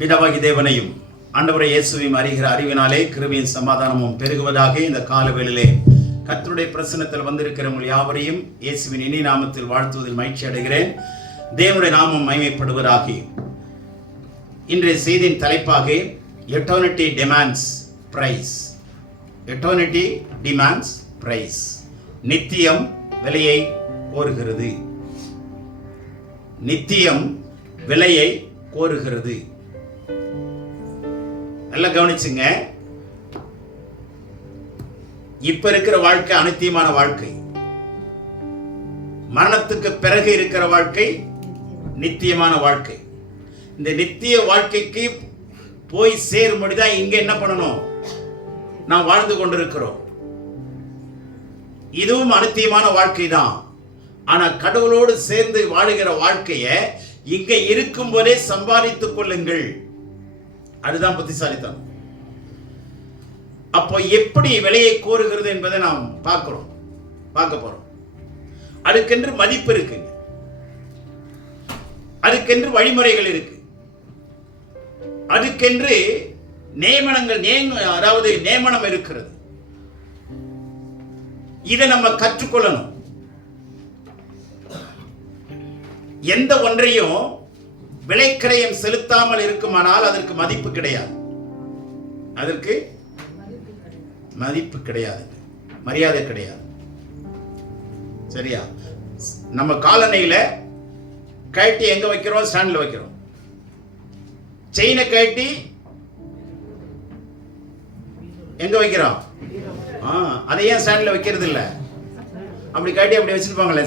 பிதாவாகிய தேவனையும் ஆண்டவரை இயேசுவையும் அறிகிற அறிவினாலே கிருபையின் சமாதானமும் பெருகுவதாக. இந்த காலவேளையிலே கர்த்தருடைய பிரசன்னத்தில் வந்திருக்கிற உங்கள் யாவரையும் இயேசுவின் இனி நாமத்தில் வாழ்த்துவதில் மகிழ்ச்சி அடைகிறேன். தேவனுடைய நாமம் மகிமைப்படுவதாக. இன்றைய செய்தியின் தலைப்பாக eternity demands price. Eternity demands price. நித்தியம் விலையை கோருகிறது. நித்தியம் விலையை கோருகிறது. நல்லா கவனிச்சுங்க. இப்ப இருக்கிற வாழ்க்கை அநித்தியமான வாழ்க்கை. மரணத்துக்கு பிறகு இருக்கிற வாழ்க்கை நித்தியமான வாழ்க்கை. இந்த நித்திய வாழ்க்கைக்கு போய் சேரும்படிதான் இங்க என்ன பண்ணணும், நாம் வாழ்ந்து கொண்டிருக்கிறோம். இதுவும் அநித்தியமான வாழ்க்கை தான். ஆனா கடவுளோடு சேர்ந்து வாழுகிற வாழ்க்கைய இங்க இருக்கும் போதே சம்பாதித்துக் கொள்ளுங்கள். அதுதான் புத்திசாலித்தனம். அப்போ எப்படி விலையை கோருகிறது என்பதை நாம் பார்க்க போறோம். அதுக்கென்று மதிப்பு இருக்கு, அதுக்கென்று வழிமுறைகள் இருக்கு, அதுக்கென்று நியமனம் இருக்கிறது. இதை நம்ம கற்றுக்கொள்ளணும். எந்த ஒன்றையும் விலைக்கிரயம் செலுத்தாமல் இருக்குமானால் அதற்கு மதிப்பு கிடையாது. அதற்கு மதிப்பு கிடையாது, மரியாதை கிடையாது. சரியா? நம்ம காலணியில கழட்டி எங்க வைக்கிறோம்? ஸ்டாண்ட்ல வைக்கிறோம். செயினை கழட்டி எங்க வைக்கிறோம்? அதை ஏன் ஸ்டாண்ட்ல வைக்கிறது இல்ல? அப்படி கழட்டி அப்படி வச்சிருப்பாங்களே.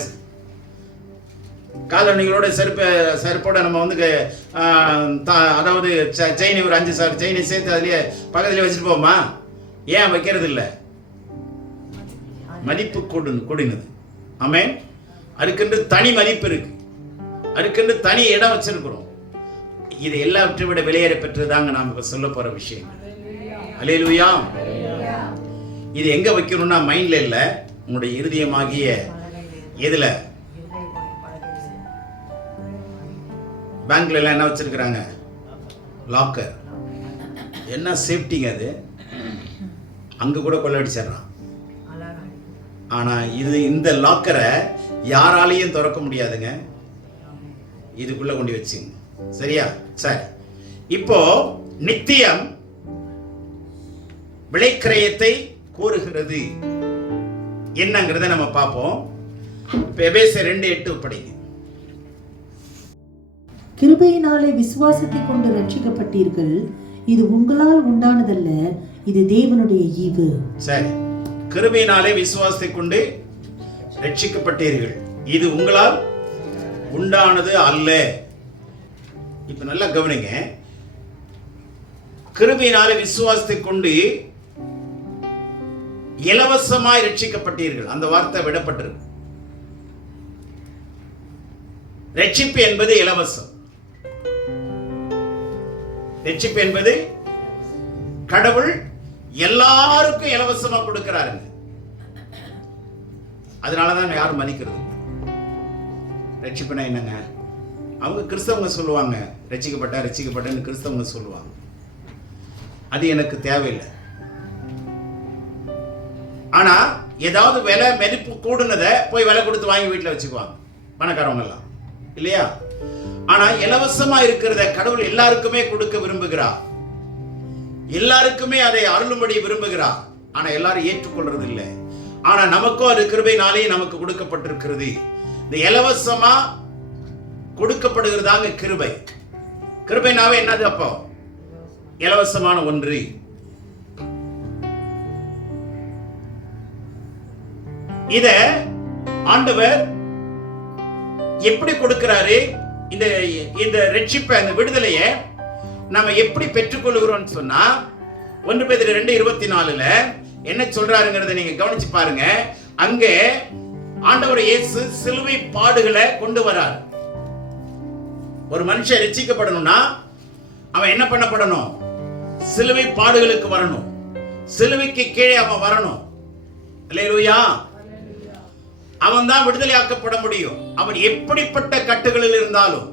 காலணிகளோட செருப்போட நம்ம வந்து அதாவது செயினை ஒரு 5 செயினை சேர்த்து அதுலயே பக்கத்துல வச்சுட்டு போமா? ஏன் வைக்கிறது இல்லை? மதிப்பு கூடினது. ஆமென். அதுக்கென்று தனி மதிப்பு இருக்கு, அதுக்கென்று தனி இடம் வச்சிருக்கிறோம். இது எல்லாவற்றை விட விலையேற பெற்றதாங்க நாம் இப்ப சொல்ல போற விஷயம். அல்லேலூயா. இது எங்க வைக்கணும்னா மைண்ட்ல இல்ல, உங்களுடைய இருதயமாகிய எதுல? பேங்க்ல எல்லாம் என்ன வச்சிருக்கிறாங்க? லாக்கர். என்ன சேஃப்டிங்க அது? அங்க கூட கொள்ளடிச்சிடறான். ஆனா இந்த லாக்கரை யாராலையும் திறக்க முடியாதுங்க. இதுக்குள்ள கொண்டு வச்சுங்க. சரியா? சரி. இப்போ நித்தியம் விலைக்கிரயத்தை கோருகிறது என்னங்கிறத நம்ம பார்ப்போம். எபேசியர் 2:8 படிங்க. கிருபையினாலே விசுவாசத்தை கொண்டு ரட்சிக்கப்பட்டீர்கள். இது உங்களால் உண்டானதல்ல, இது தேவனுடைய ஈவு. சரி. கிருபையினாலே விசுவாசத்தை கொண்டு ரட்சிக்கப்பட்டீர்கள், இது உங்களால் உண்டானது அல்ல. இப்ப நல்லா கவனிங்க. கிருபையினாலே விசுவாசத்தை கொண்டு இலவசமாய் ரட்சிக்கப்பட்டீர்கள். அந்த வார்த்தை விடப்பட்டிருக்கு. ரட்சிப்பு என்பது இலவசம். ரட்சிப்பு என்பது கடவுள் எல்லாருக்கும் இலவசமா கொடுக்கிறாருங்க. அதனாலதான் யாரும் மதிக்கிறது. ரட்சிப்புனா என்னங்க? அவங்க கிறிஸ்தவங்க சொல்லுவாங்க, ரட்சிக்கப்பட்டேன்னு கிறிஸ்தவங்க சொல்லுவாங்க. அது எனக்கு தேவையில்லை. ஆனா ஏதாவது விலை மதிப்பு கூடுனதை போய் விலை கொடுத்து வாங்கி வீட்டில் வச்சுக்குவாங்க பணக்காரவங்க எல்லாம், இல்லையா? ஆனா இலவசமா இருக்கிறத கடவுள் எல்லாருக்குமே கொடுக்க விரும்புகிறார். எல்லாருக்குமே அதை அருளும்படி விரும்புகிறார். ஆனா எல்லாரும் ஏற்றுக்கொள்றது இல்லை. ஆனா நமக்கும் அது கிருபையினாலே நமக்கு கொடுக்கப்பட்டிருக்கிறது. இந்த இலவசமா கொடுக்கப்படுகிறதாங்க கிருபை. கிருபைனாவே என்னது? அப்போ இலவசமான ஒன்று. இத ஆண்டவர் எப்படி கொடுக்கிறாரு? இந்த ரட்சிப்பை, அந்த விடுதலையை நாம எப்படி பெற்றுக்கொள்கிறோம் சொன்னா 1 பேதுரு 2:24 என்ன சொல்றாருங்கிறத நீங்க கவனிச்சு பாருங்க. அங்கே ஆண்டவர் இயேசு சிலுவை பாடுகளை கொண்டு வரார். ஒரு மனுஷன் ரட்சிக்கப்படணும்னா அவன் என்ன பண்ணப்படணும்? சிலுவை பாடுகளுக்கு வரணும். சிலுவைக்கு கீழே அவன் வரணும். அல்லேலூயா. அவன் தான் விடுதலையாக்கப்பட முடியும். அவன் எப்படிப்பட்ட கட்டுகளில் இருந்தாலும்,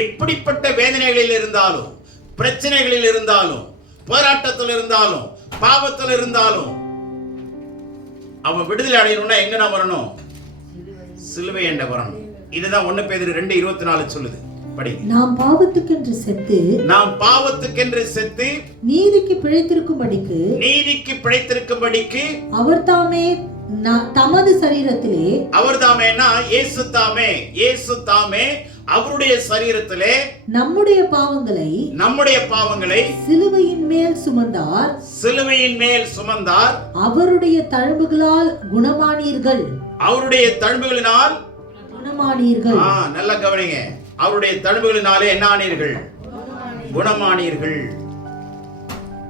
எப்படிப்பட்ட வேதனைகளில் இருந்தாலும், பிரச்சனைகளில் இருந்தாலும், போராட்டத்தில் இருந்தாலும், பாவத்தில் இருந்தாலும் அவன் விடுதலை அடையணும்னா எங்க நான் வரணும்? சிலுவை என்ற வரணும். இதுதான் 1 பேதுரு 2:24 சொல்லுது. படி. நாம் பாவத்துக்கென்று செத்து நீதிக்கு பிழைத்திருக்கும்படிக்கு அவர் தாமே தமது சரீரத்திலே, அவர் தாமேனா இயேசு தாமே அவருடைய சரீரத்திலே நம்முடைய பாவங்களை சிலுவையின் மேல் சுமந்தார். அவருடைய தழும்புகளினால் குணமானீர்கள். நல்லா கவனிங்க. அவருடைய தழும்புகளினாலே என்ன ஆனீர்கள்? குணமானீர்கள்.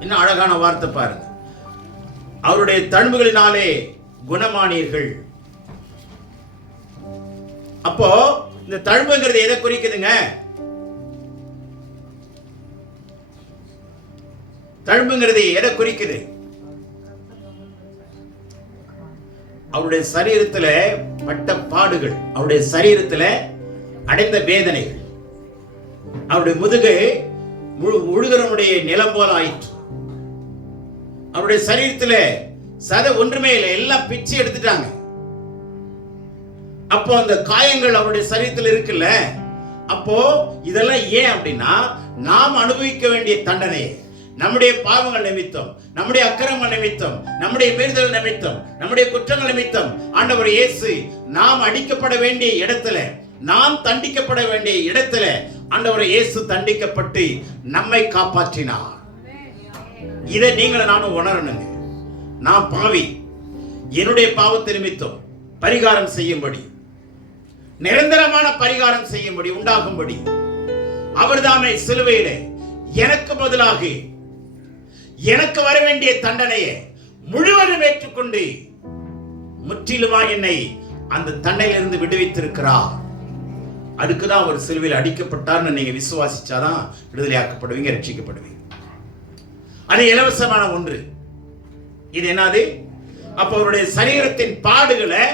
இன்னும் அழகான வார்த்தை பாருங்க. அவருடைய தழும்புகளினாலே குணமானீர்கள். அப்போ இந்த தழும்புங்கிறது எதை குறிக்குதுங்க? தழும்புங்கிறது எதை குறிக்குது? அவருடைய சரீரத்துல பட்ட பாடுகள், அவருடைய சரீரத்துல அடைந்த வேதனைகள், அவருடைய முதுகை முழுகிறனுடைய நிலம் போல ஆயிற்று. அவருடைய சரீரத்துல சதை ஒன்றுமே இல்லை, எல்லாம் பிச்சு எடுத்துட்டாங்க. அப்போ அந்த காயங்கள் அவருடைய சரீரத்தில் இருக்குல்ல, அப்போ இதெல்லாம் ஏன் அப்படின்னா நாம் அனுபவிக்க வேண்டிய தண்டனை, நம்முடைய பாவங்கள் நிமித்தம், நம்முடைய அக்கிரமங்கள் நிமித்தம், நம்முடைய மீறுதல் நிமித்தம், நம்முடைய குற்றங்கள் நிமித்தம் ஆண்டவர் இயேசு நாம் அடிக்கப்பட வேண்டிய இடத்துல, நாம் தண்டிக்கப்பட வேண்டிய இடத்துல ஆண்டவர் இயேசு தண்டிக்கப்பட்டு நம்மை காப்பாற்றினார். இதை நீங்கள் நானும் உணரணுங்க. நான் பாவி, என்னுடைய பாவத்தை நிமித்தம் பரிகாரம் செய்யும்படி, நிரந்தரமான பரிகாரம் செய்யும்படி உண்டாகும்படி அவர்தாமே சிலுவையிலே எனக்கு பதிலாக எனக்கு வர வேண்டிய தண்டனையை முழுவதும் ஏற்றுக்கொண்டு முற்றிலுமாய் என்னை அந்த தண்டனையிலிருந்து விடுவித்திருக்கிறார். அதுக்குதான் அவர் சிலுவையில் அடிக்கப்பட்டார்னு நீங்க விசுவாசிச்சாதான் விடுதலையாக்கப்படுவீங்க, ரட்சிக்கப்படுவீங்க. அது இலவசமான ஒன்று. இது என்னது? அப்ப அவருடைய சரீரத்தின் பாடுகளை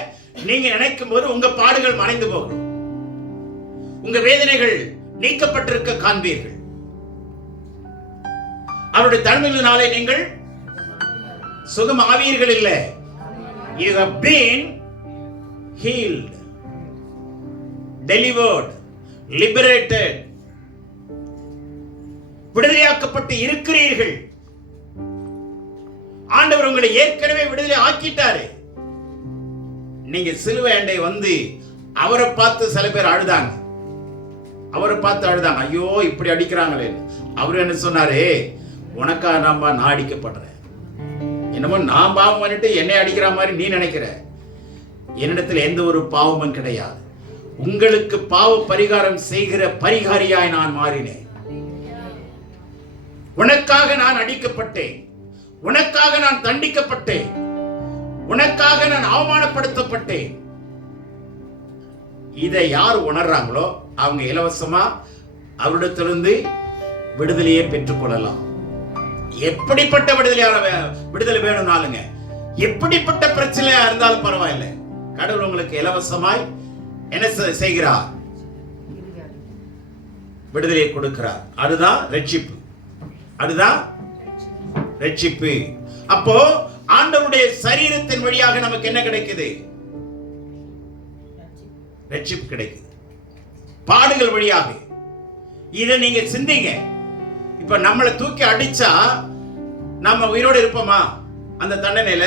நீங்க நினைக்கும் போது உங்க பாடுகள் மறைந்து போகும், உங்க வேதனைகள் நீக்கப்பட்டிருக்க காண்பீர்கள். அவருடைய தழும்புகளினாலே நீங்கள் சுகம் ஆவீர்கள். இல்லை, you have been healed, delivered, liberated. விடுதலையாக்கப்பட்டு இருக்கிறீர்கள். ஆண்டவர் உங்களை ஏற்கனவே விடுதலை ஆக்கிட்டாரு. நீங்க சிலுவை அண்டை வந்து அவரை பார்த்து சில பேர் அழுதாங்க, ஐயோ இப்படி அடிக்கிறாங்களே. அவரு என்ன சொன்னாரு? உனக்கா நான் அடிக்கப்படுறேன், என்னமோ நான் பாவம் பண்ணிட்டு என்னை அடிக்கிற மாதிரி நீ நினைக்கிற. என்னிடத்தில் எந்த ஒரு பாவமும் கிடையாது. உங்களுக்கு பாவ பரிகாரம் செய்கிற பரிகாரியாய் நான் மாறினேன். உனக்காக நான் அடிக்கப்பட்டேன், உனக்காக நான் தண்டிக்கப்பட்டேன், உனக்காக நான் அவமானப்படுத்தப்பட்டேன். இதை யார் உணர்றாங்களோ அவங்க இலவசமா அவரிடத்திலிருந்து விடுதலையை பெற்றுக் கொள்ளலாம். எப்படிப்பட்ட விடுதலை வேணும்னாலுங்க, எப்படிப்பட்ட பிரச்சனையா இருந்தாலும் பரவாயில்லை, கடவுள் உங்களுக்கு இலவசமாய் என்ன செய்கிறார்? விடுதலையை கொடுக்கிறார். அதுதான் ரட்சிப்பு, அதுதான் ரட்சிப்பு. அப்போ ஆண்டவருடைய சரீரத்தின் வழியாக நமக்கு என்ன கிடைக்குது? ரட்சிப்பு கிடைக்குது. பாடுகள் வழியாக. இதை நீங்க சிந்திங்க. இப்ப நம்மளை தூக்கி அடிச்சா நம்ம உயிரோடு இருப்போமா? அந்த தண்டனையில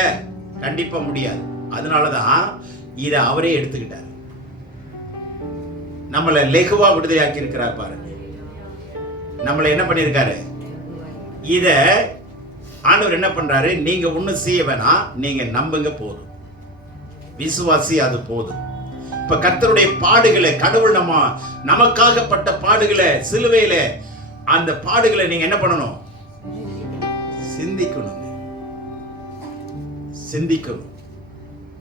கண்டிப்பா முடியாது. அதனாலதான் இதை அவரே எடுத்துக்கிட்டார். நம்மளை லெகுவா விடுதலையாக்கி இருக்கிறார். பாருங்க, நம்மளை என்ன பண்ணிருக்காரு? இத ஆண்டவர் என்ன பண்றாரு? நீங்க ஒண்ணும் செய்ய வேணாம், நீங்க நம்புங்க போதும், விசுவாசி, அது போதும். இப்ப கர்த்தருடைய பாடுகளை, கடவுள் நமக்காகப்பட்ட பாடுகளை, சிலுவையில அந்த பாடுகளை நீங்க என்ன பண்ணணும்? சிந்திக்கணும்.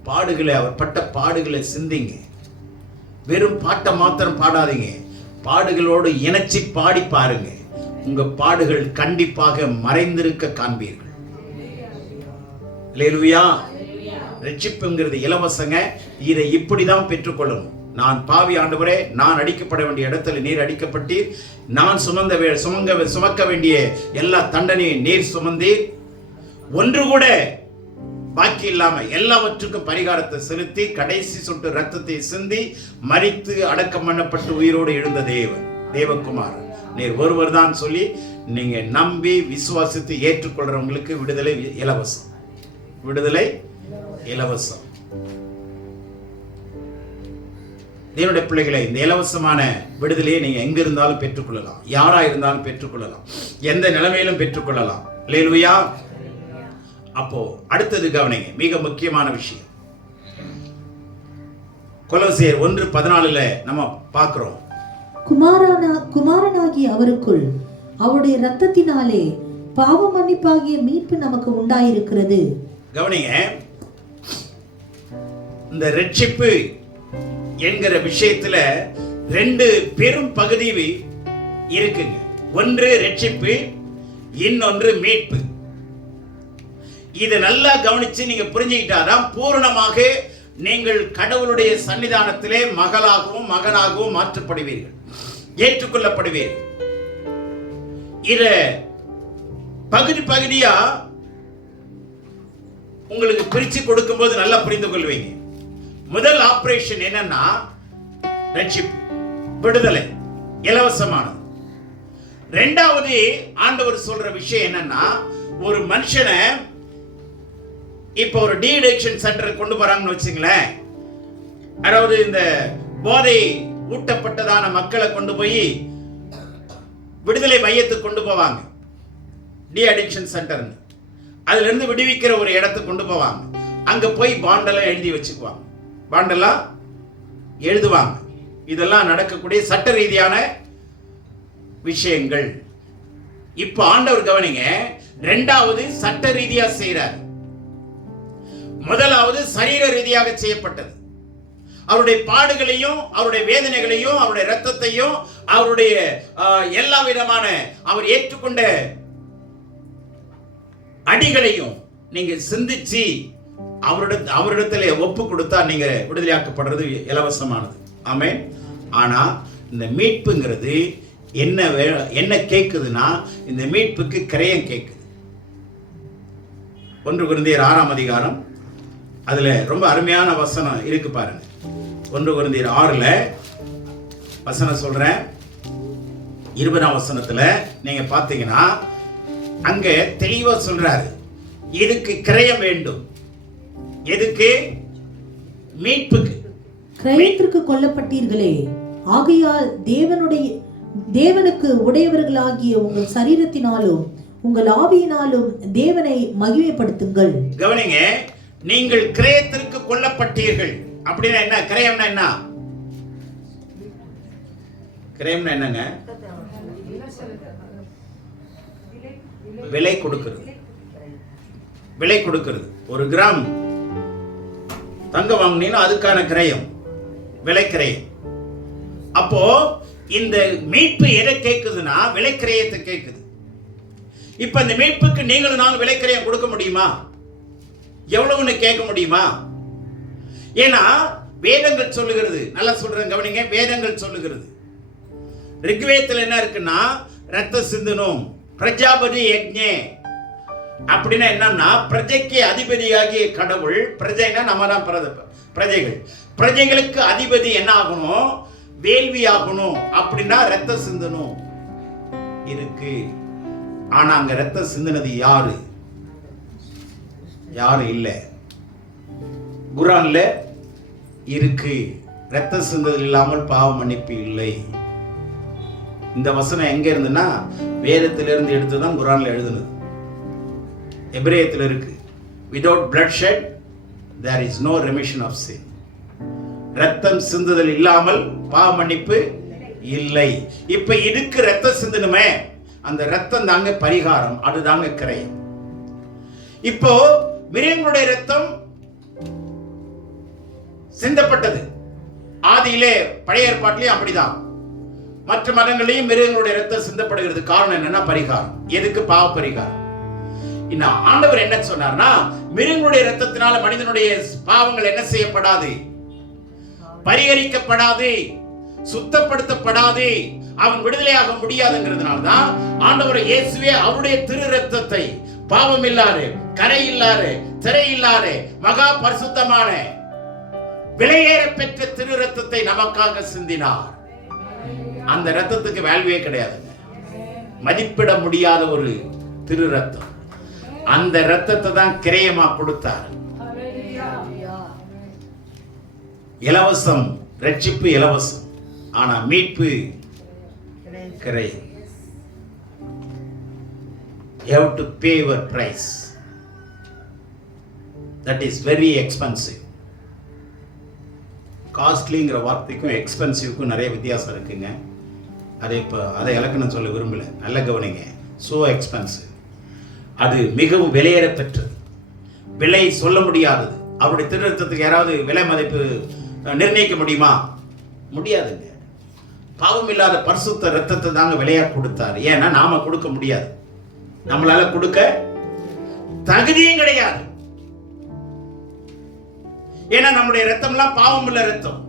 பாடுகளை, அவர் பட்ட பாடுகளை சிந்திங்க. வெறும் பாட்டை மாத்திரம் பாடாதீங்க, பாடுகளோடு இணைச்சி பாடி பாருங்க. உங்க பாடுகள் கண்டிப்பாக மறைந்திருக்க காண்பீர்கள். அல்லேலூயா. ரட்சிப்புங்கிறது இலவசங்க. இதை இப்படிதான் பெற்றுக்கொள்ளணும். நான் பாவி ஆண்டவரே, நான் அடிக்கப்பட வேண்டிய இடத்துல நீர் அடிக்கப்பட்டீர், நான் சுமக்க வேண்டிய எல்லா தண்டனையும் நீர் சுமந்தீர், ஒன்று கூட பாக்கி இல்லாம எல்லாவற்றுக்கும் பரிகாரத்தை செலுத்தி கடைசி சொட்டு ரத்தத்தை சிந்தி மரித்து அடக்கம் பண்ணப்பட்டு உயிரோடு எழுந்த தேவகுமாரன் நீர் ஒருவர் தான் சொல்லி நீங்க நம்பி விசுவாசித்து ஏற்றுக்கொள்றவங்களுக்கு விடுதலை இலவசம். விடுதலை இலவசம். தேவனுடைய பிள்ளைகளை, இந்த இலவசமான விடுதலையை நீங்க எங்க இருந்தாலும் பெற்றுக்கொள்ளலாம், யாரா இருந்தாலும் பெற்றுக்கொள்ளலாம், எந்த நிலைமையிலும் பெற்றுக்கொள்ளலாம். அல்லேலூயா. அப்போ அடுத்தது கவனிங்க, மிக முக்கியமான விஷயம். கொலோசியர் 1:14 நம்ம பார்க்கிறோம், குமாரனாகிய அவருக்குள் அவருடைய இரத்தத்தினாலே பாவ மன்னிப்பாகிய மீட்பு நமக்கு உண்டாயிருக்கிறது. கவனிங்க, இந்த ரட்சிப்பு என்கிற விஷயத்துல ரெண்டு பெரும் பகுதி இருக்குங்க. ஒன்று ரட்சிப்பு, இன்னொன்று மீட்பு. இதை நல்லா கவனிச்சு நீங்க புரிஞ்சுக்கிட்டாதான் பூரணமாக நீங்கள் கடவுளுடைய சன்னிதானத்திலே மகளாகவும் மகனாகவும் மாற்றப்படுவீர்கள், ஏற்றுக்கொள்ளப்படுவீர்கள். இத பகுதி பகுதியா உங்களுக்கு பிரிச்சு கொடுக்கும் போது நல்லா புரிந்து கொள்வீங்க. முதல் ஆபரேஷன் என்னன்னா ரட்சிப்பு, விடுதலை, இலவசமானது. ரெண்டாவது ஆண்டவர் சொல்ற விஷயம் என்னன்னா, ஒரு மனுஷனை இப்ப ஒரு டீஅடிக்ஷன் சென்டர் கொண்டு போறாங்கன்னு வச்சுங்களேன், அதாவது இந்த போதை ஊட்டப்பட்டதான மக்களை கொண்டு போய் விடுதலை மையத்துக்கு கொண்டு போவாங்க, டீஅடிக்ஷன் சென்டர். அதுல இருந்து விடுவிக்கிற ஒரு இடத்துக்கு கொண்டு போவாங்க. அங்க போய் பாண்டெல்லாம் எழுதி வச்சுக்குவாங்க, பாண்டெல்லாம் எழுதுவாங்க. இதெல்லாம் நடக்கக்கூடிய சட்ட ரீதியான விஷயங்கள். இப்ப ஆண்டவர் கவனிங்க, ரெண்டாவது சட்ட ரீதியா செய்யறார், முதலாவது சரீர ரீதியாக செய்யப்பட்டது. அவருடைய பாடுகளையும் அவருடைய வேதனைகளையும் அவருடைய இரத்தத்தையும் அவருடைய எல்லா விதமான அவர் ஏற்றுக்கொண்ட அடிகளையும் நீங்க சிந்திச்சு அவரிடத்துல ஒப்பு கொடுத்தா நீங்க விடுதலையாக்கப்படுறது இலவசமானது. ஆமென். ஆனா இந்த மீட்புங்கிறது என்ன கேக்குதுன்னா, இந்த மீட்புக்கு கிரயம் கேக்குது. 1 கொரிந்தியர் 6ஆம் அதிகாரம், அதுல ரொம்ப அருமையான வசனம் இருக்கு பாருங்க. 1 கொரிந்தியர் 6ல வசனம் சொல்றேன், 20ஆம் வசனத்துல நீங்க பாத்தீங்கன்னா அங்க தெளிவா சொல்றாரு, இதுக்கு கிரயம் வேண்டும். எதுக்கு? மீட்புக்கு. கிரயத்திற்கு கொல்லப்பட்டீர்களே, ஆகையால் தேவனுக்கு உடையவர்களாகிய உங்கள் சரீரத்தினாலும் உங்கள் ஆவியினாலும் தேவனை மகிமைப்படுத்துங்கள். கவனிங்க, நீங்கள் கிரயத்திற்கு கொல்லப்பட்டீர்கள் அப்படின்னா என்ன? கிரயம்னா என்ன? கிரயம்னா என்னங்க? விலை கொடுக்கிறது. விலை கொடுக்கிறது. 1 கிராம் தங்கம் வாங்கினீங்கன்னா அதுக்கான கிரயம், விலை கிரயம். அப்போ இந்த மீட்பு எதை கேட்குதுன்னா விலை கிரயத்தை கேட்குது. இப்ப இந்த மீட்புக்கு நீங்களும் நானும் விலை கிரயம் கொடுக்க முடியுமா? எவ்வளவுன்னு கேட்க முடியுமா? ஏன்னா வேதங்கள் சொல்லுகிறது, நல்லா சொல்றேன் கவனிங்க, வேதங்கள் சொல்லுகிறது. ரிக்வேதத்துல என்ன இருக்குன்னா, ரத்த சிந்தனும் பிரஜாபதி யஜ்ஞே அப்படின்னா என்னன்னா, பிரஜைக்கு அதிபதியாகிய கடவுள், பிரஜைனா நம்ம தான் பிரஜைகள், பிரஜைகளுக்கு அதிபதி என்ன ஆகணும்? வேள்வி ஆகணும். அப்படின்னா ரத்த சிந்தனும் இருக்கு. ஆனா அங்க ரத்த சிந்தனது யாரு? யாரும் இல்லை. குர்ஆன்ல இருக்கு, ரத்த சிந்தல் இல்லாமல் பாவ மன்னிப்பு இல்லை. இந்த வசனம் எங்க இருந்துன்னா வேதத்திலிருந்து எடுத்துதான் குர்ஆன்ல எழுதுனது. எபிரேயத்தில் இருக்கு, without bloodshed there is no remission of sin. ரத்தம் சிந்துதல் இல்லாமல் பாவ மன்னிப்பு இல்லை. இப்ப இதுக்கு ரத்தம் சிந்தனுமே, அந்த ரத்தம் தாங்க பரிகாரம், அதுதாங்க கிரயம். இப்போ மிருகங்களுடைய ரத்தம் சிந்தப்பட்டது ஆதியிலே, பழைய ஏற்பாட்டிலையும் அப்படிதான், மற்ற மதங்களையும் மிருகங்களுடைய ரத்தம் சிந்தப்படுகிறது. காரணம் என்னன்னா பரிகாரம். எதுக்கு? பாவ பரிகாரம். இன்னும் ஆண்டவர் என்ன சொன்னார்னா, மிருகங்களுடைய ரத்தத்தினால மனிதனுடைய பாவங்கள் என்ன செய்யப்படாது? பரிகரிக்கப்படாது, சுத்தப்படுத்தப்படாது, அவன் விடுதலையாக முடியாதுங்கிறதுனால தான் ஆண்டவர் இயேசுவே அவருடைய திரு ரத்தத்தை, பாவம் இல்லாத, கரை இல்லாத, திரை இல்லாத, மகா பரிசுத்தமான விலையேற பெற்ற திரு ரத்தத்தை நமக்காக சிந்தினார். அந்த ரத்தத்துக்கு வேல்யூவே கிடையாதுங்க, மதிப்பிட முடியாத ஒரு திரு ரத்தம். அந்த ரத்தத்தை தான் கிரயமா கொடுத்தார். இலவசம், ரட்சிப்பு இலவசம், ஆனா மீட்பு கிரயம். You have to pay your price. That is very expensive. காஸ்ட்லிங்கிற வார்த்தைக்கும் எக்ஸ்பென்சிவ்க்கும் நிறைய வித்தியாசம் இருக்குங்க. அதை இலக்கணம் சொல்ல விரும்பல, நல்ல கவனிங்க. ஸோ எக்ஸ்பென்சிவ், அது மிகவும் விலையேற பெற்றது, விலை சொல்ல முடியாதது. அவருடைய திருத்தத்துக்கு யாராவது விலை மதிப்பு நிர்ணயிக்க முடியுமா? முடியாதுங்க. பாவம் இல்லாத பரிசுத்த ரத்தத்தை தாங்க விலையா கொடுத்தார். ஏன்னா நாம கொடுக்க முடியாது, நம்மளால கொடுக்க தகுதியும் கிடையாது. ஏன்னா நம்முடைய ரத்தம்லாம் பாவம் உள்ள ரத்தம்.